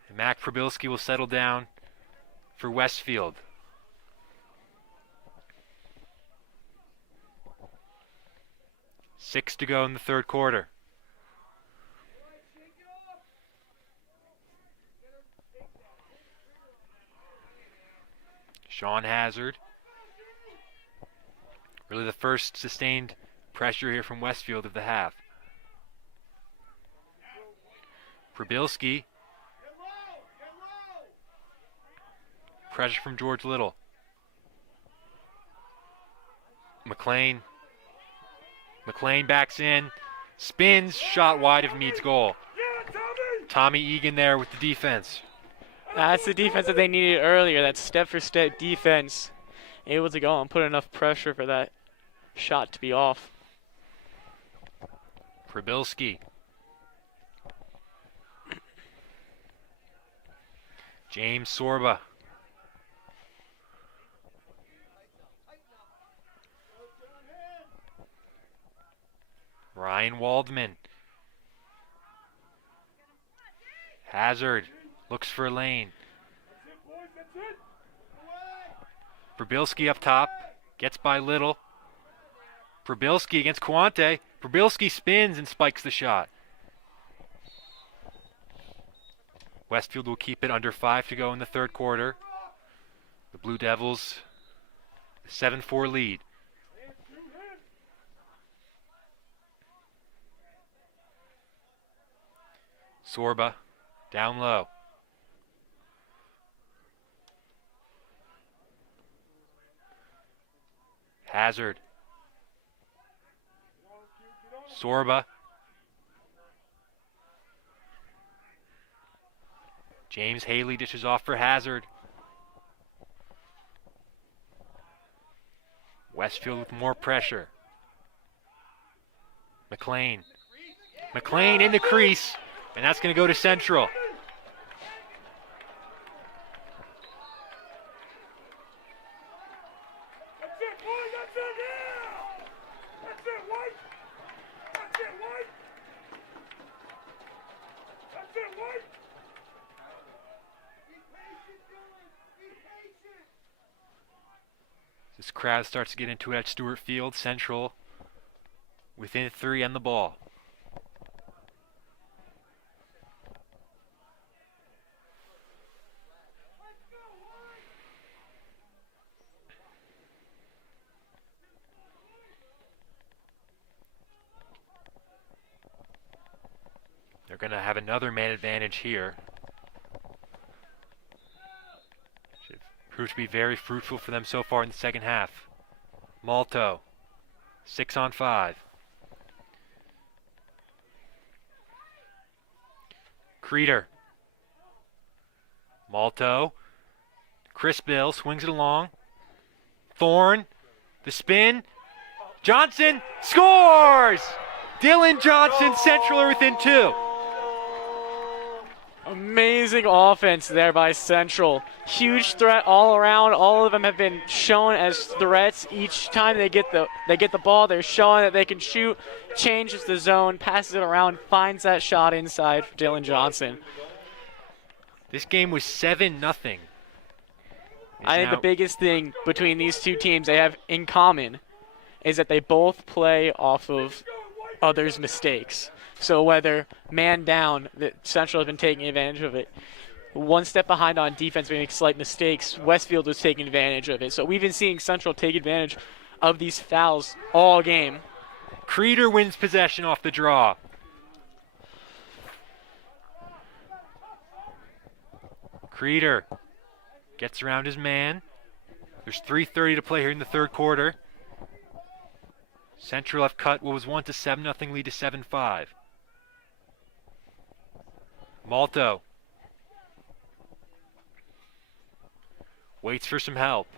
And Mac Probilski will settle down for Westfield. Six to go in the third quarter. Sean Hazard. Really the first sustained pressure here from Westfield of the half. Probilski. Pressure from George Little. McLean. McLean backs in. Spins. Shot wide of Meade's goal. Tommy Egan there with the defense. That's the defense that they needed earlier. That step-for-step defense. Able to go and put enough pressure for that shot to be off. Probilski. James Sorba. Ryan Waldman. Hazard looks for a lane. Probilski up top. Gets by Little. Probilski against Quante. Probilski spins and spikes the shot. Westfield will keep it under 5 to go in the third quarter. The Blue Devils, 7-4 lead. Sorba, down low. Hazard. Sorba. James Haley dishes off for Hazard. Westfield with more pressure. McLean. McLean in the crease, and that's going to go to Central. This crowd starts to get into it at Stewart Field. Central within 3 on the ball. They're going to have another man advantage here. Proved to be very fruitful for them so far in the second half. Malto, 6 on 5. Creeder. Malto. Chris Bill swings it along. Thorne, the spin. Johnson scores! Dylan Johnson, Central are within 2. Amazing offense there by Central. Huge threat all around. All of them have been shown as threats. Each time they get the ball, they're showing that they can shoot, changes the zone, passes it around, finds that shot inside for Dylan Johnson. This game was 7-0. I think the biggest thing between these two teams they have in common is that they both play off of others' mistakes. So whether man down, Central has been taking advantage of it. One step behind on defense, making slight mistakes. Westfield was taking advantage of it. So we've been seeing Central take advantage of these fouls all game. Creeder wins possession off the draw. Creeder gets around his man. There's 3:30 to play here in the third quarter. Central have cut what was once a 7-0 lead to 7-5. Malto waits for some help.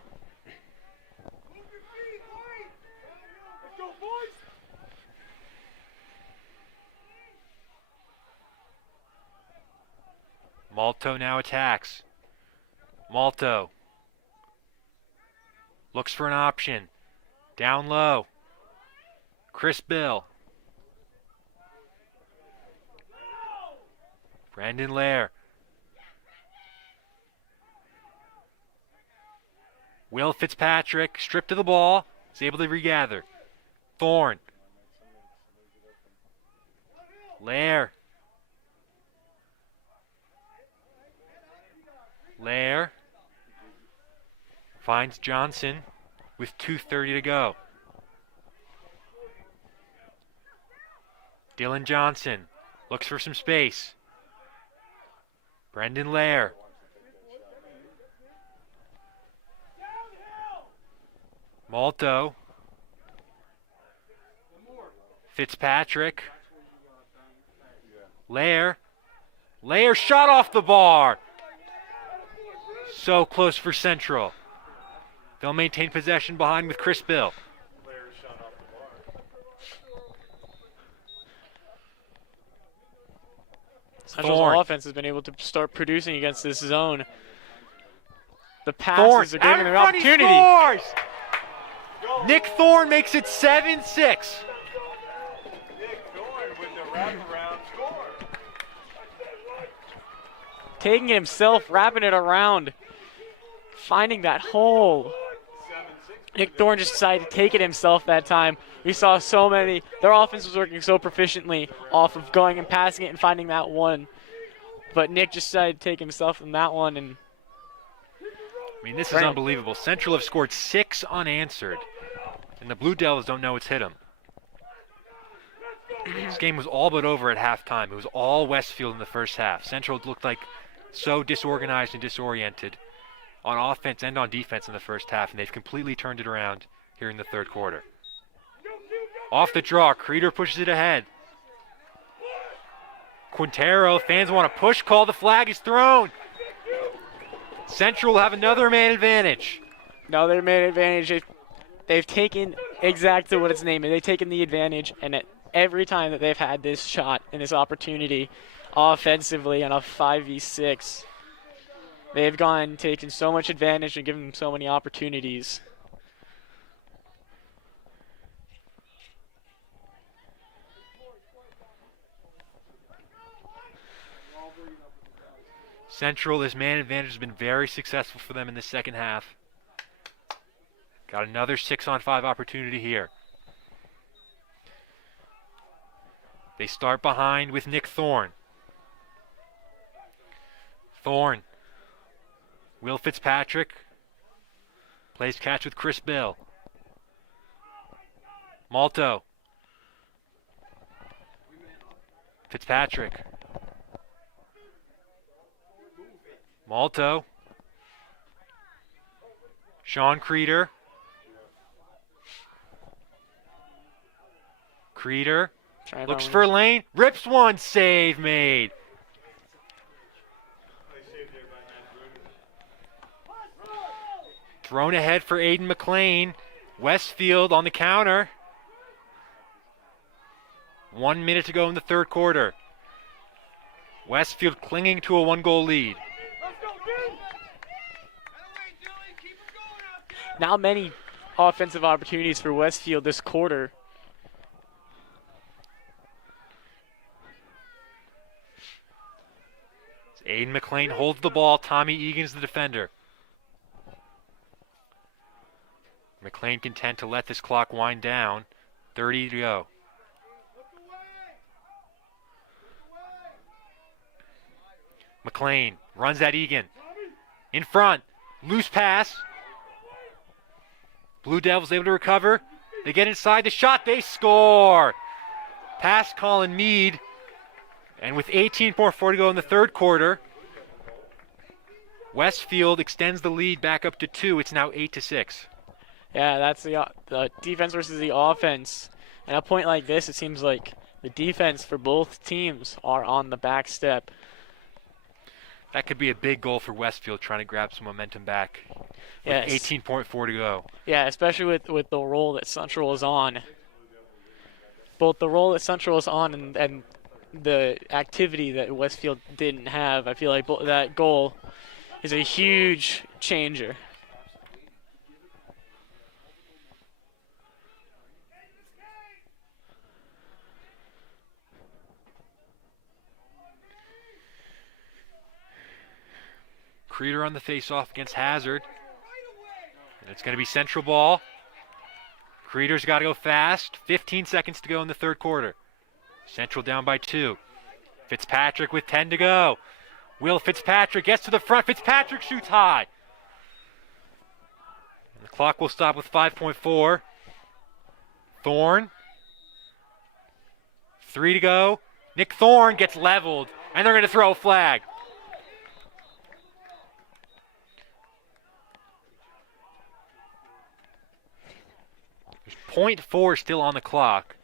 Malto now attacks. Malto looks for an option. Down low. Chris Bill. Brandon Lair. Will Fitzpatrick stripped to the ball. Is able to regather. Thorne. Lair. Lair finds Johnson with 2:30 to go. Dylan Johnson looks for some space. Brendan Lair. Malto. Fitzpatrick. Lair. Lair shot off the bar. So close for Central. They'll maintain possession behind with Chris Bill. Central's offense has been able to start producing against this zone. The passes are giving them opportunity. Scores! Nick Thorne makes it 7-6. Nick Thorne with the wraparound score. Taking it himself, wrapping it around, finding that hole. Nick Thorne just decided to take it himself that time. We saw so many. Their offense was working so proficiently off of going and passing it and finding that one. but Nick just decided to take himself from that one. And I mean, this is unbelievable. Central have scored 6 unanswered, and the Blue Devils don't know it's hit them. This game was all but over at halftime. It was all Westfield in the first half. Central looked like so disorganized and disoriented on offense and on defense in the first half, and they've completely turned it around here in the third quarter. Off the draw, Creeder pushes it ahead. Quintero, fans want a push call. The flag is thrown. Central will have another man advantage. Another man advantage. They've taken exactly what it's named. They've taken the advantage, and every time that they've had this shot and this opportunity offensively on a 5v6, they've gone and taken so much advantage and given them so many opportunities. Central, this man advantage has been very successful for them in the second half. Got another 6-on-5 opportunity here. They start behind with Nick Thorne. Thorne. Will Fitzpatrick plays catch with Chris Bill. Malto. Fitzpatrick. Malto. Sean Creeder. Creeder looks for lane, rips one, save made. Thrown ahead for Aiden McLean. Westfield on the counter. 1 minute to go in the third quarter. Westfield clinging to a 1-goal lead. Not many offensive opportunities for Westfield this quarter. Aiden McLean holds the ball. Tommy Egan's the defender. McLean content to let this clock wind down. 30 to go. McLean runs at Egan. In front. Loose pass. Blue Devils able to recover. They get inside the shot. They score. Pass Colin Mead. And with 18.4 to go in the third quarter, Westfield extends the lead back up to 2. It's now 8-6. Yeah, that's the defense versus the offense. At a point like this, it seems like the defense for both teams are on the back step. That could be a big goal for Westfield, trying to grab some momentum back. Yes. 18.4 to go. Yeah, especially with the role that Central is on. Both the role that Central is on and the activity that Westfield didn't have. I feel like that goal is a huge changer. Creeder on the face-off against Hazard. And it's going to be Central ball. Creeder's got to go fast. 15 seconds to go in the third quarter. Central down by 2. Fitzpatrick with 10 to go. Will Fitzpatrick gets to the front. Fitzpatrick shoots high. And the clock will stop with 5.4. Thorne. 3 to go. Nick Thorne gets leveled, and they're going to throw a flag. There's 0.4 still on the clock.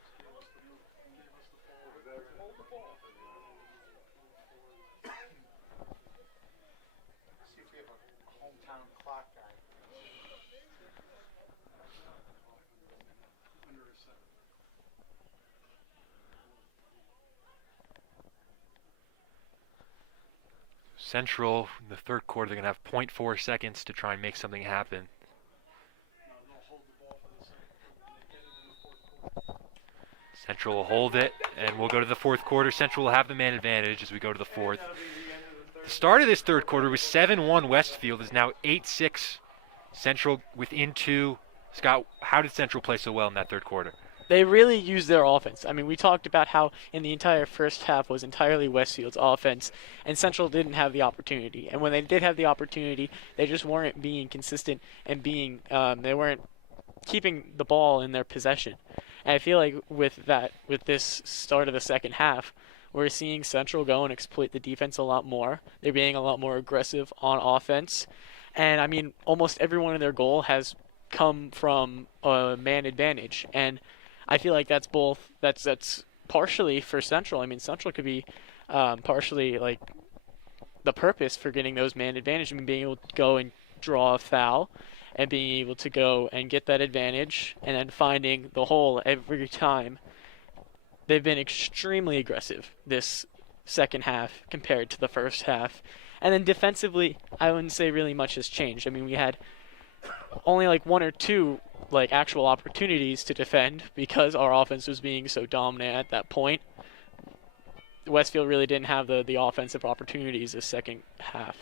Central, in the third quarter, they're going to have 0.4 seconds to try and make something happen. Central will hold it, and we'll go to the fourth quarter. Central will have the man advantage as we go to the fourth. The start of this third quarter was 7-1 Westfield. Is now 8-6 Central within 2. Scott, how did Central play so well in that third quarter? they really used their offense. I mean, we talked about how in the entire first half was entirely Westfield's offense, and Central didn't have the opportunity. And when they did have the opportunity, they just weren't being consistent and they weren't keeping the ball in their possession. And I feel like with this start of the second half, we're seeing Central go and exploit the defense a lot more. They're being a lot more aggressive on offense. And I mean, almost every one of their goal has come from a man advantage. And I feel like that's partially for Central. I mean, Central could be partially like the purpose for getting those man advantage. I mean, being able to go and draw a foul and being able to go and get that advantage and then finding the hole every time. They've been extremely aggressive this second half compared to the first half. And then defensively, I wouldn't say really much has changed. I mean, we had only like one or two like actual opportunities to defend because our offense was being so dominant at that point. Westfield really didn't have the offensive opportunities this second half.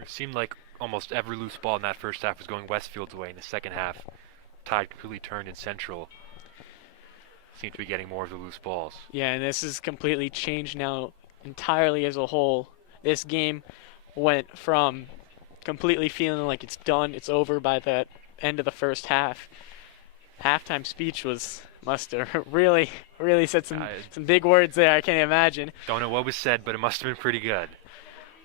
It seemed like almost every loose ball in that first half was going Westfield's way. In the second half, tide completely turned in Central. Seemed to be getting more of the loose balls. Yeah, and this has completely changed now entirely as a whole. This game went from completely feeling like it's done, it's over by the end of the first half. Halftime speech must have really said some big words there. I can't imagine. Don't know what was said, but it must have been pretty good.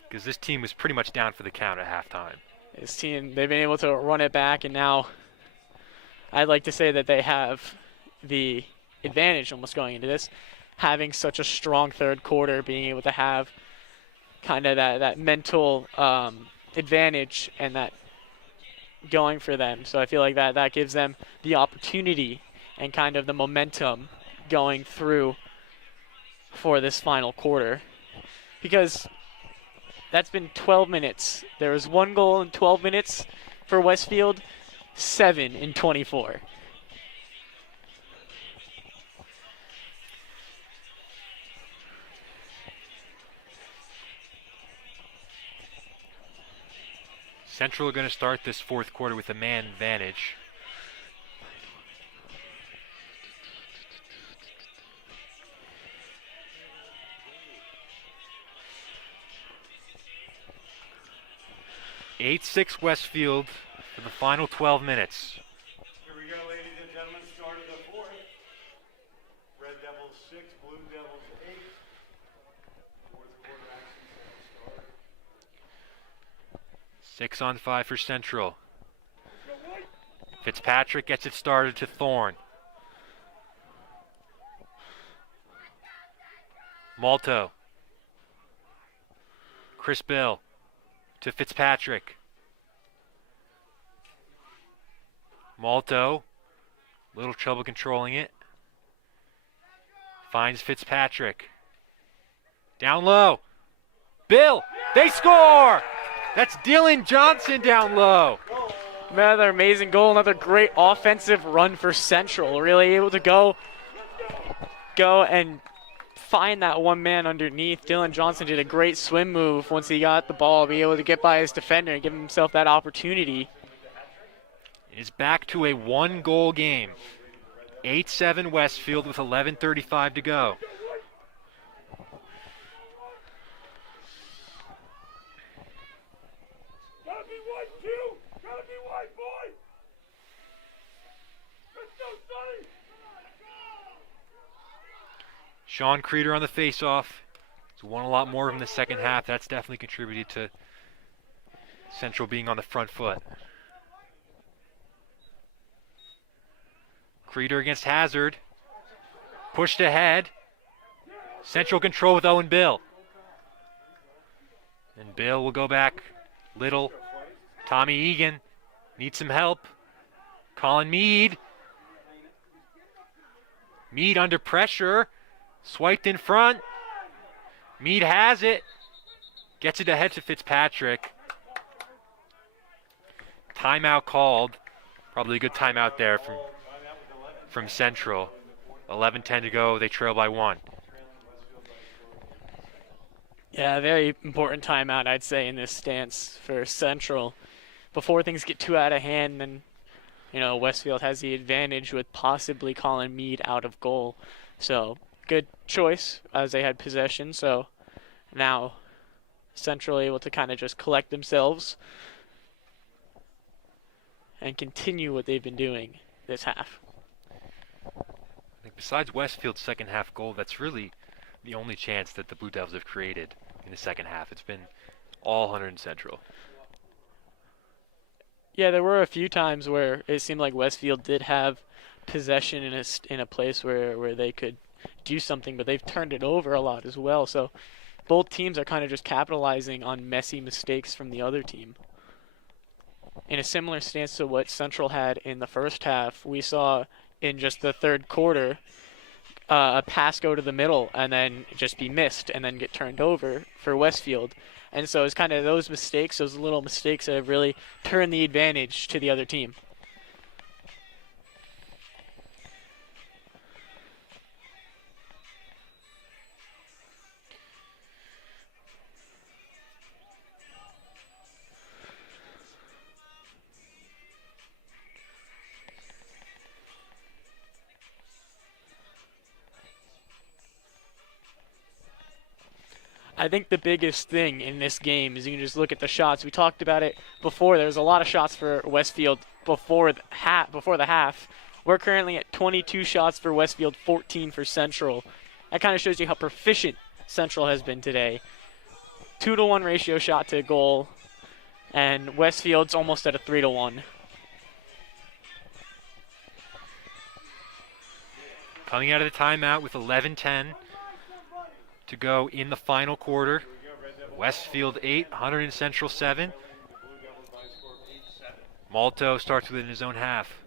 Because this team was pretty much down for the count at halftime. This team, they've been able to run it back, and now I'd like to say that they have the advantage almost going into this, having such a strong third quarter, being able to have kind of that mental advantage and that going for them. So I feel like that gives them the opportunity and kind of the momentum going through for this final quarter. Because that's been 12 minutes. There was 1 goal in 12 minutes for Westfield, 7 in 24. Central are going to start this fourth quarter with a man advantage. (8-6) Westfield for the final 12 minutes. Here we go, ladies and gentlemen. Start of the fourth. Red Devils 6, Blue Devils 8. Fourth quarter action start. 6-on-5 for Central. Fitzpatrick gets it started to Thorne. Malto. Chris Bill to Fitzpatrick. Malto, little trouble controlling it. Finds Fitzpatrick. Down low. Bill, they score! That's Dylan Johnson down low. Another amazing goal, another great offensive run for Central. Really able to go and find that one man underneath. Dylan Johnson did a great swim move once he got the ball, be able to get by his defender and give himself that opportunity. It is back to a 1-goal game. 8-7 Westfield with 11:35 to go. Sean Creeder on the face-off. He's won a lot more in the second half. That's definitely contributed to Central being on the front foot. Creeder against Hazard. Pushed ahead. Central control with Owen Bill. And Bill will go back. Little. Tommy Egan needs some help. Colin Mead. Mead under pressure. Swiped in front. Mead has it. Gets it ahead to Fitzpatrick. Timeout called. Probably a good timeout there from Central. 11:10 to go. They trail by 1. Yeah, very important timeout, I'd say, in this stance for Central. Before things get too out of hand, and Westfield has the advantage with possibly Colin Meade out of goal. So good choice as they had possession. So now Central able to kind of just collect themselves and continue what they've been doing this half. I think besides Westfield's second half goal, that's really the only chance that the Blue Devils have created in the second half. It's been all Hunterdon Central. Yeah, there were a few times where it seemed like Westfield did have possession in a place where they could do something, but they've turned it over a lot as well. So both teams are kind of just capitalizing on messy mistakes from the other team. In a similar stance to what Central had in the first half, we saw in just the third quarter a pass go to the middle and then just be missed and then get turned over for Westfield. And so it's kind of those mistakes, those little mistakes that have really turned the advantage to the other team. I think the biggest thing in this game is you can just look at the shots. We talked about it before. There was a lot of shots for Westfield before the half. We're currently at 22 shots for Westfield, 14 for Central. That kind of shows you how proficient Central has been today. 2-to-1 ratio shot to goal, and Westfield's almost at a 3-to-1. Coming out of the timeout with 11:10 to go in the final quarter. Westfield 8, Hunterdon Central 7. Malto starts within his own half.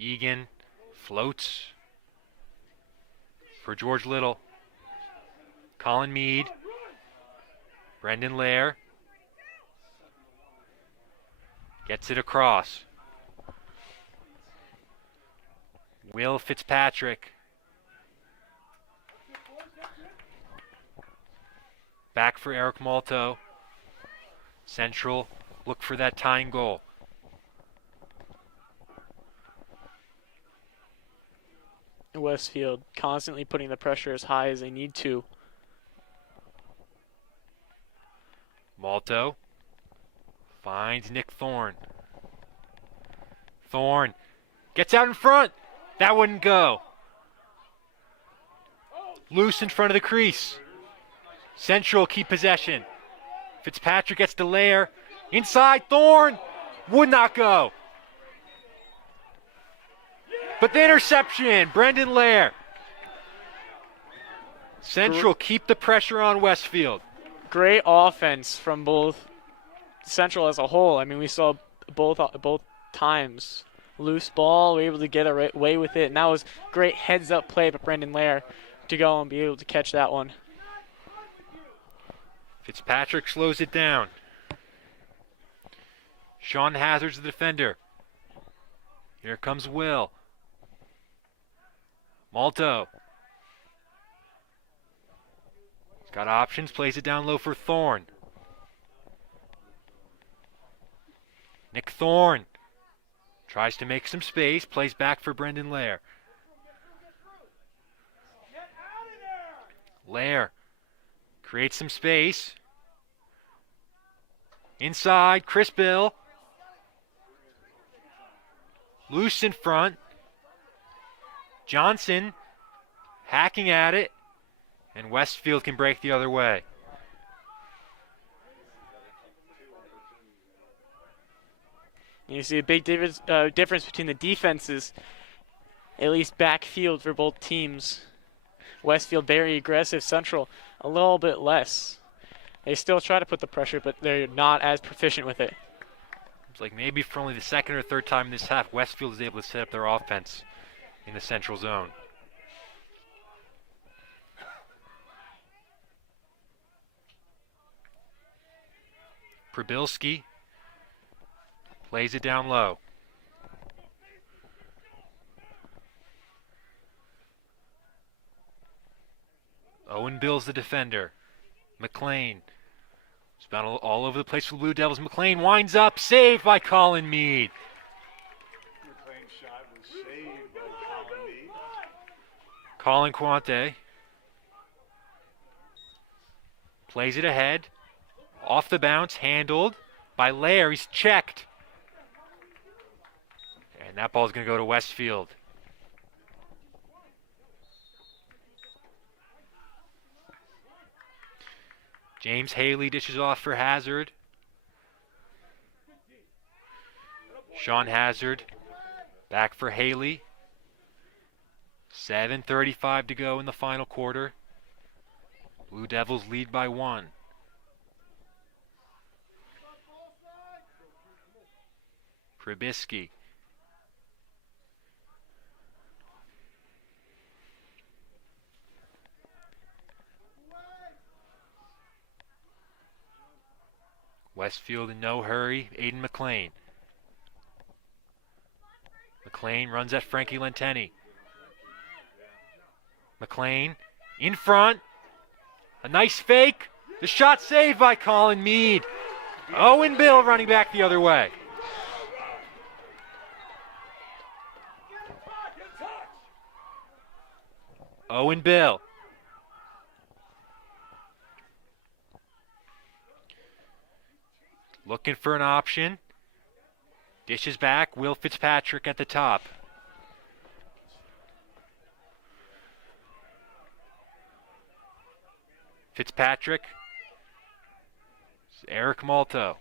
Egan floats for George Little. Colin Meade. Brendan Lair. Gets it across. Will Fitzpatrick. Back for Eric Malto. Central look for that tying goal. Westfield constantly putting the pressure as high as they need to. Malto finds Nick Thorne. Thorne gets out in front. That wouldn't go. Loose in front of the crease. Central keep possession. Fitzpatrick gets to Lair. Inside, Thorne. Would not go. But the interception, Brendan Lair. Central keep the pressure on Westfield. Great offense from both Central as a whole. I mean, we saw both times. Loose ball, we were able to get away with it, and that was great heads-up play by Brendan Lair to go and be able to catch that one. Fitzpatrick slows it down. Sean Hazard's the defender. Here comes Will. Malto. He's got options, plays it down low for Thorne. Nick Thorne tries to make some space, plays back for Brendan Lair. Lair creates some space. Inside, Chris Bill. Loose in front. Johnson hacking at it, and Westfield can break the other way. You see a big difference between the defenses, at least backfield for both teams. Westfield very aggressive, Central a little bit less. They still try to put the pressure, but they're not as proficient with it. It's like maybe for only the second or third time in this half, Westfield is able to set up their offense in the Central zone. Prabilski plays it down low. Owen Bill's the defender. McLean It's been all over the place for the Blue Devils. McLean winds up, saved by Colin Mead. McLean's shot was saved by Colin Mead. Colin Quante plays it ahead. Off the bounce, handled by Lair. He's checked. And that ball's going to go to Westfield. James Haley dishes off for Hazard. Sean Hazard back for Haley. 7:35 to go in the final quarter. Blue Devils lead by 1. Trubisky. Westfield in no hurry. Aiden McLean. McLean runs at Frankie Lenteni. McLean in front. A nice fake. The shot saved by Colin Mead. Owen Bill running back the other way. Owen Bill. Looking for an option. Dishes back. Will Fitzpatrick at the top. Fitzpatrick. Eric Malto.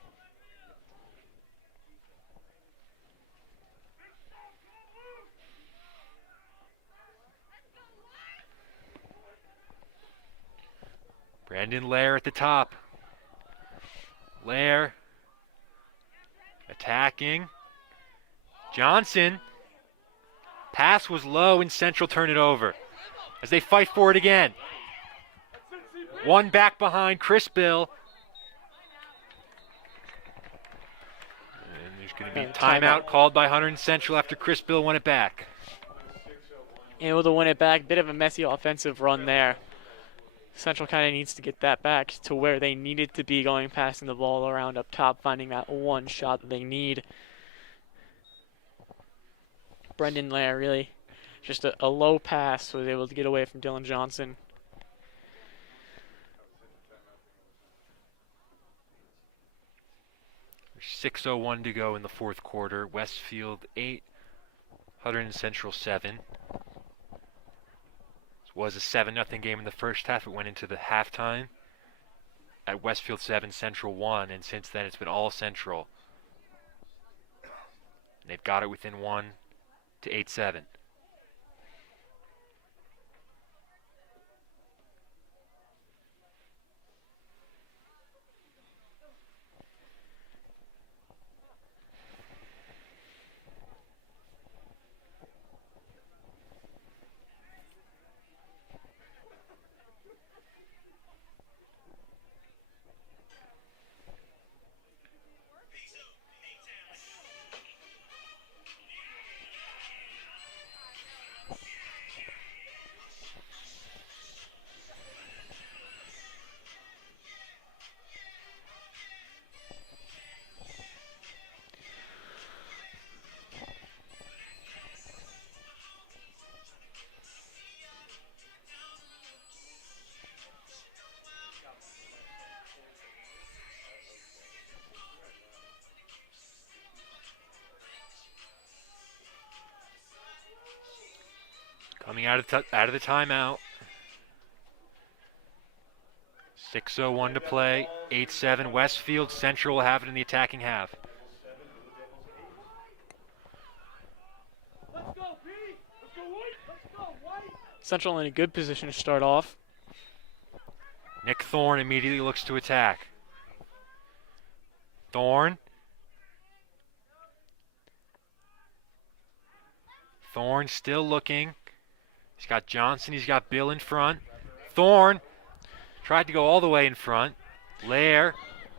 Brandon Lair at the top. Lair attacking. Johnson. Pass was low and Central turn it over as they fight for it again. One back behind Chris Bill. And there's going to be a timeout called by Hunterdon Central after Chris Bill won it back. Able to win it back. Bit of a messy offensive run there. Central kind of needs to get that back to where they needed to be, going passing the ball around up top, finding that one shot that they need. Brendan Lair really just a low pass was able to get away from Dylan Johnson. There's 6:01 to go in the fourth quarter. Westfield 8, Hunterdon Central 7. This was a 7-0 game in the first half. It went into the halftime at Westfield 7, Central 1, and since then it's been all Central. And they've got it within 1 to 8-7. Coming out of the timeout. 6:01 to play. 8-7 Westfield. Central will have it in the attacking half. Central in a good position to start off. Nick Thorne immediately looks to attack. Thorne. Thorne still looking. He's got Johnson. He's got Bill in front. Thorne tried to go all the way in front. Lair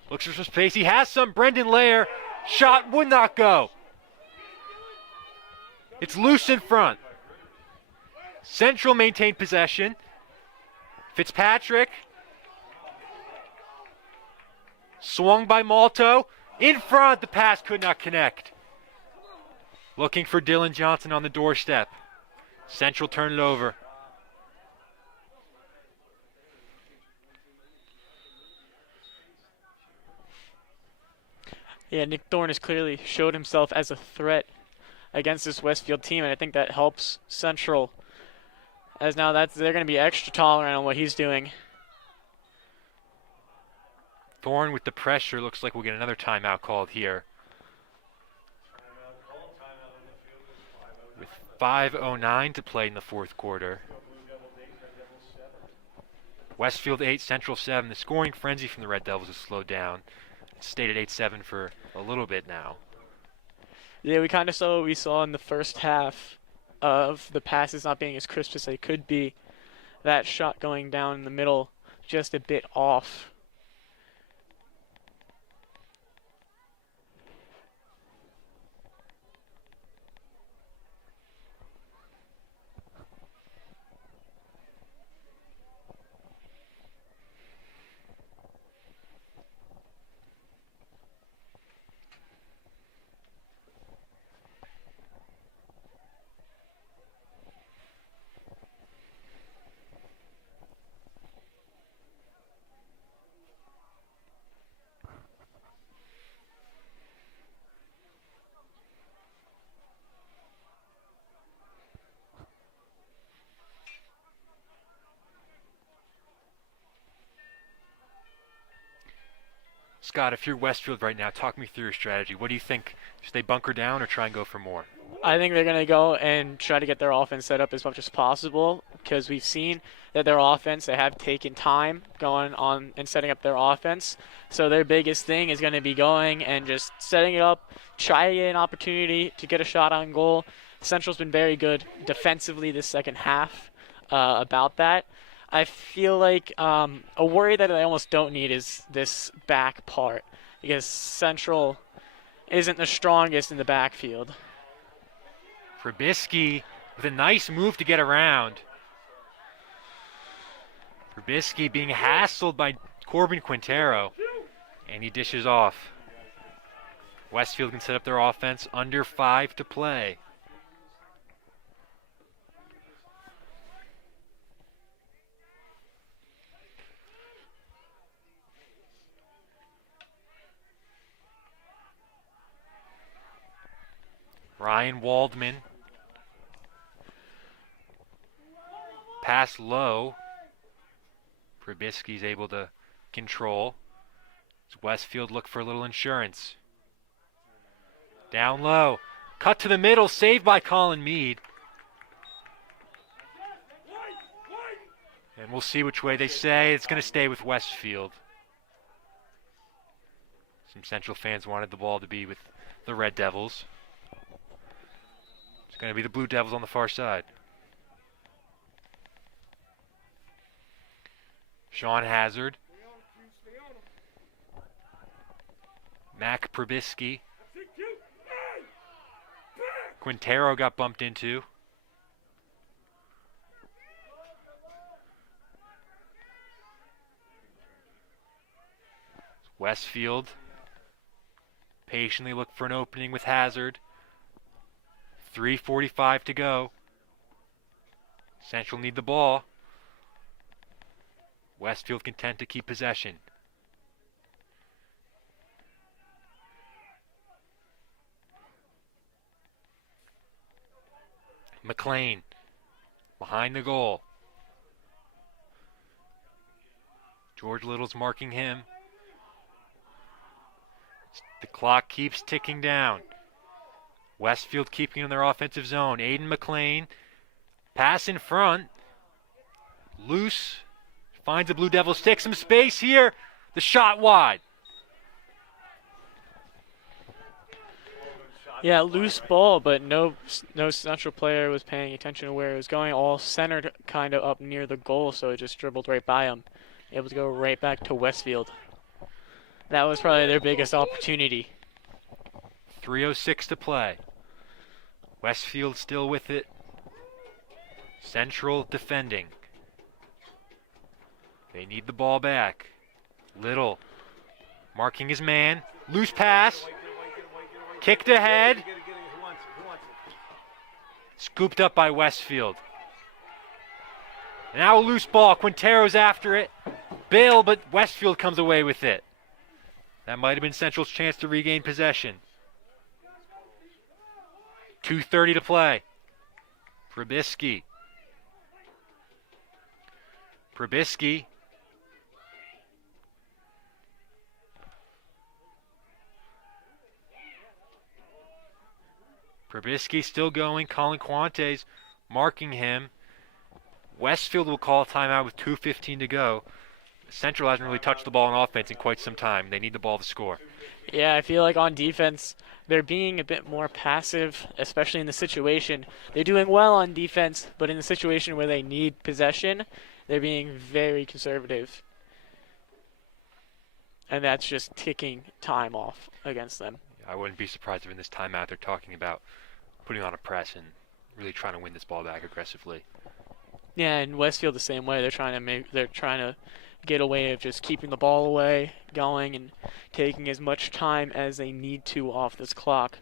looks for some space. He has some. Brendan Lair. Shot would not go. It's loose in front. Central maintained possession. Fitzpatrick Swung by Malto. In front, the pass could not connect. Looking for Dylan Johnson on the doorstep. Central turned it over. Yeah, Nick Thorne has clearly showed himself as a threat against this Westfield team, and I think that helps Central, as now they're going to be extra tolerant on what he's doing. Thorne with the pressure. Looks like we'll get another timeout called here. With 5:09 to play in the fourth quarter. Westfield 8, Central 7. The scoring frenzy from the Red Devils has slowed down. It's stayed at 8-7 for a little bit now. Yeah, we kind of saw what we saw in the first half of the passes not being as crisp as they could be. That shot going down in the middle just a bit off. Scott, if you're Westfield right now, talk me through your strategy. What do you think? Should they bunker down or try and go for more? I think they're going to go and try to get their offense set up as much as possible, because we've seen that their offense, they have taken time going on and setting up their offense. So their biggest thing is going to be going and just setting it up, try to get an opportunity to get a shot on goal. Central's been very good defensively this second half about that. I feel like a worry that I almost don't need is this back part, because Central isn't the strongest in the backfield. Trubisky with a nice move to get around. Trubisky being hassled by Corbin Quintero, and he dishes off. Westfield can set up their offense, under 5 to play. Ryan Waldman. Pass low. Trubisky's able to control. As Westfield look for a little insurance. Down low. Cut to the middle. Saved by Colin Mead. And we'll see which way they say. It's going to stay with Westfield. Some Central fans wanted the ball to be with the Red Devils. It's going to be the Blue Devils on the far side. Sean Hazard. Mac Probisky. Quintero got bumped into. Westfield patiently look for an opening with Hazard. 3:45 to go. Central need the ball. Westfield content to keep possession. McLean behind the goal. George Little's marking him. The clock keeps ticking down. Westfield keeping in their offensive zone. Aiden McLean. Pass in front. Loose. Finds the Blue Devils. Takes some space here. The shot wide. Yeah, loose ball, but no Central player was paying attention to where it was going. All centered kind of up near the goal, so it just dribbled right by him. Able to go right back to Westfield. That was probably their biggest opportunity. 3:06 to play. Westfield still with it. Central defending. They need the ball back. Little Marking his man. Loose pass. Kicked ahead. Scooped up by Westfield. Now a loose ball. Quintero's after it. Bill, but Westfield comes away with it. That might have been Central's chance to regain possession. 2:30 to play. Probisky. Probisky still going. Colin Quante's marking him. Westfield will call a timeout with 2:15 to go. Central hasn't really touched the ball on offense in quite some time. They need the ball to score. Yeah, I feel like on defense, they're being a bit more passive, especially in the situation. They're doing well on defense, but in the situation where they need possession, they're being very conservative. And that's just ticking time off against them. I wouldn't be surprised if in this timeout they're talking about putting on a press and really trying to win this ball back aggressively. Yeah, and Westfield the same way. They're trying to get away of just keeping the ball away, going and taking as much time as they need to off this clock.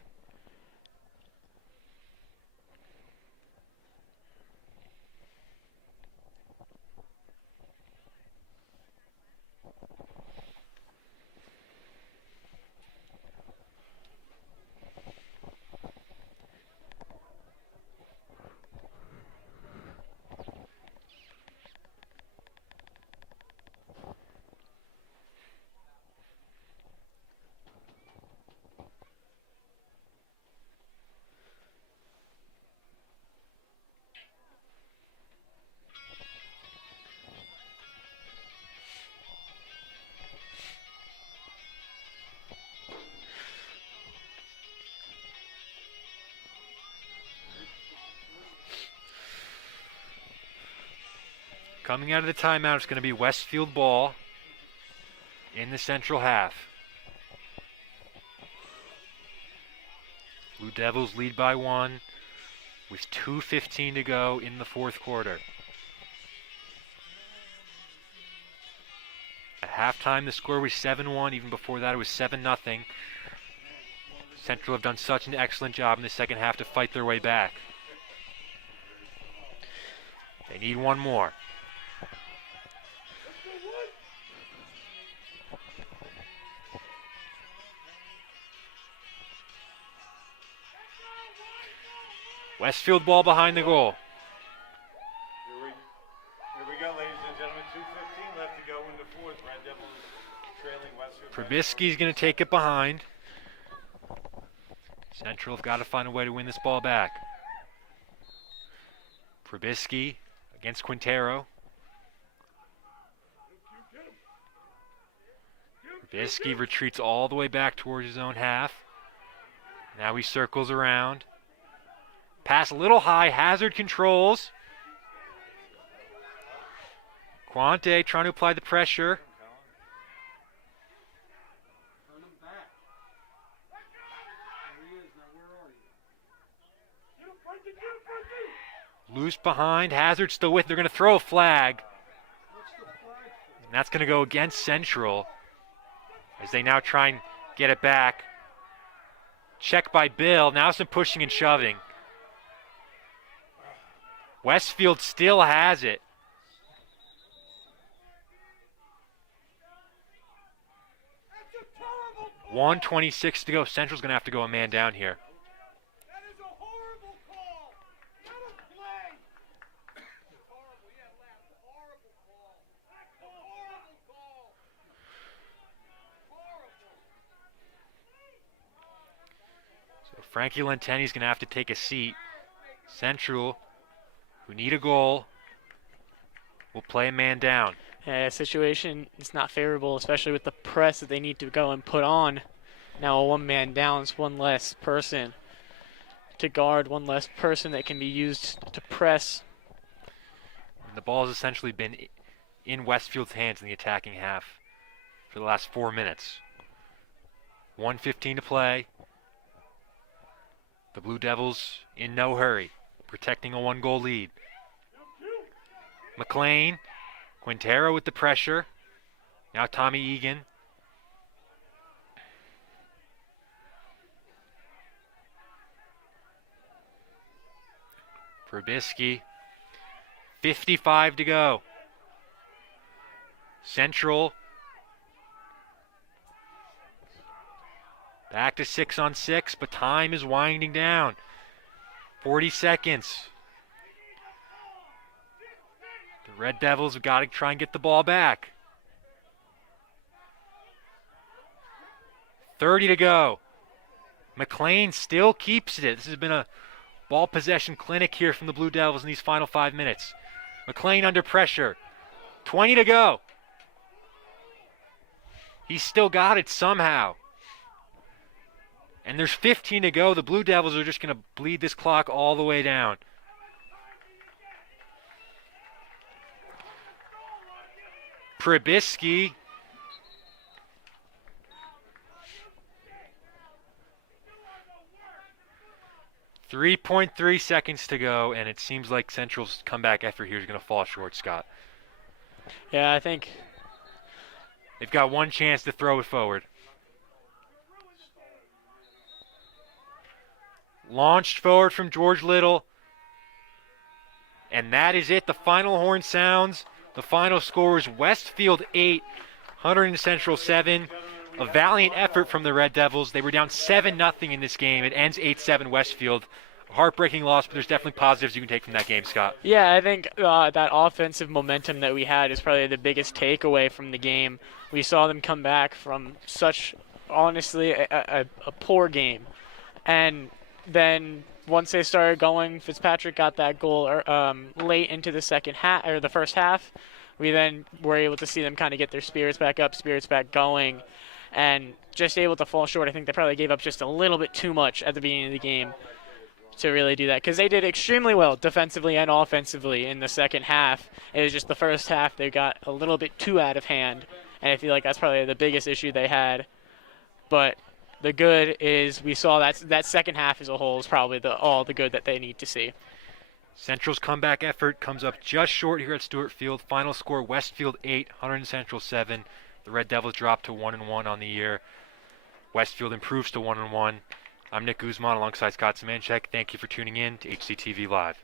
Coming out of the timeout, it's going to be Westfield ball in the Central half. Blue Devils lead by 1 with 2:15 to go in the fourth quarter. At halftime, the score was 7-1. Even before that, it was 7-0. Central have done such an excellent job in the second half to fight their way back. They need one more. Westfield ball behind the goal. Here we go, ladies and gentlemen. 2:15 left to go in the fourth. Red Devils trailing Westfield. Probisky's going to take it behind. Central have got to find a way to win this ball back. Probisky against Quintero. Probisky retreats all the way back towards his own half. Now he circles around. Pass a little high. Hazard controls. Quante trying to apply the pressure. Loose behind. Hazard still with. They're going to throw a flag. And that's going to go against Central as they now try and get it back. Check by Bill. Now some pushing and shoving. Westfield still has it. $1:26 to go. Central's going to have to go a man down here. That is a horrible call. Not a play. Horrible, yeah, left. Horrible call. That's a horrible call. Horrible. So Frankie Lenteni's going to have to take a seat. Central, who need a goal, will play a man down. Situation is not favorable, especially with the press that they need to go and put on. Now a one-man down is one less person to guard, one less person that can be used to press. And the ball has essentially been in Westfield's hands in the attacking half for the last 4 minutes. 1:15 to play. The Blue Devils in no hurry, protecting a 1-goal lead. McLean, Quintero with the pressure. Now Tommy Egan. Probisky. 55 to go. Central. Back to 6-on-6, but time is winding down. 40 seconds. The Red Devils have got to try and get the ball back. 30 to go. McLean still keeps it. This has been a ball possession clinic here from the Blue Devils in these final 5 minutes. McLean under pressure. 20 to go. He's still got it somehow. And there's 15 to go. The Blue Devils are just going to bleed this clock all the way down. Probisky. .3 seconds to go, and it seems like Central's comeback effort here is going to fall short, Scott. Yeah, I think they've got one chance to throw it forward. Launched forward from George Little. And that is it. The final horn sounds. The final score is Westfield 8, Hunterdon Central 7. A valiant effort from the Red Devils. They were down 7-0 in this game. It ends 8-7 Westfield. A heartbreaking loss, but there's definitely positives you can take from that game, Scott. Yeah, I think that offensive momentum that we had is probably the biggest takeaway from the game. We saw them come back from such, honestly, a poor game. And then once they started going, Fitzpatrick got that goal late into the second half, or the first half. We then were able to see them kind of get their spirits back up, spirits back going, and just able to fall short. I think they probably gave up just a little bit too much at the beginning of the game to really do that, because they did extremely well defensively and offensively in the second half. It was just the first half they got a little bit too out of hand, and I feel like that's probably the biggest issue they had. But the good is we saw that second half as a whole is probably all the good that they need to see. Central's comeback effort comes up just short here at Stewart Field. Final score, Westfield 8, Hunterdon Central 7. The Red Devils drop to 1-1 on the year. Westfield improves to 1-1. I'm Nick Guzman alongside Scott Semanchek. Thank you for tuning in to HCTV Live.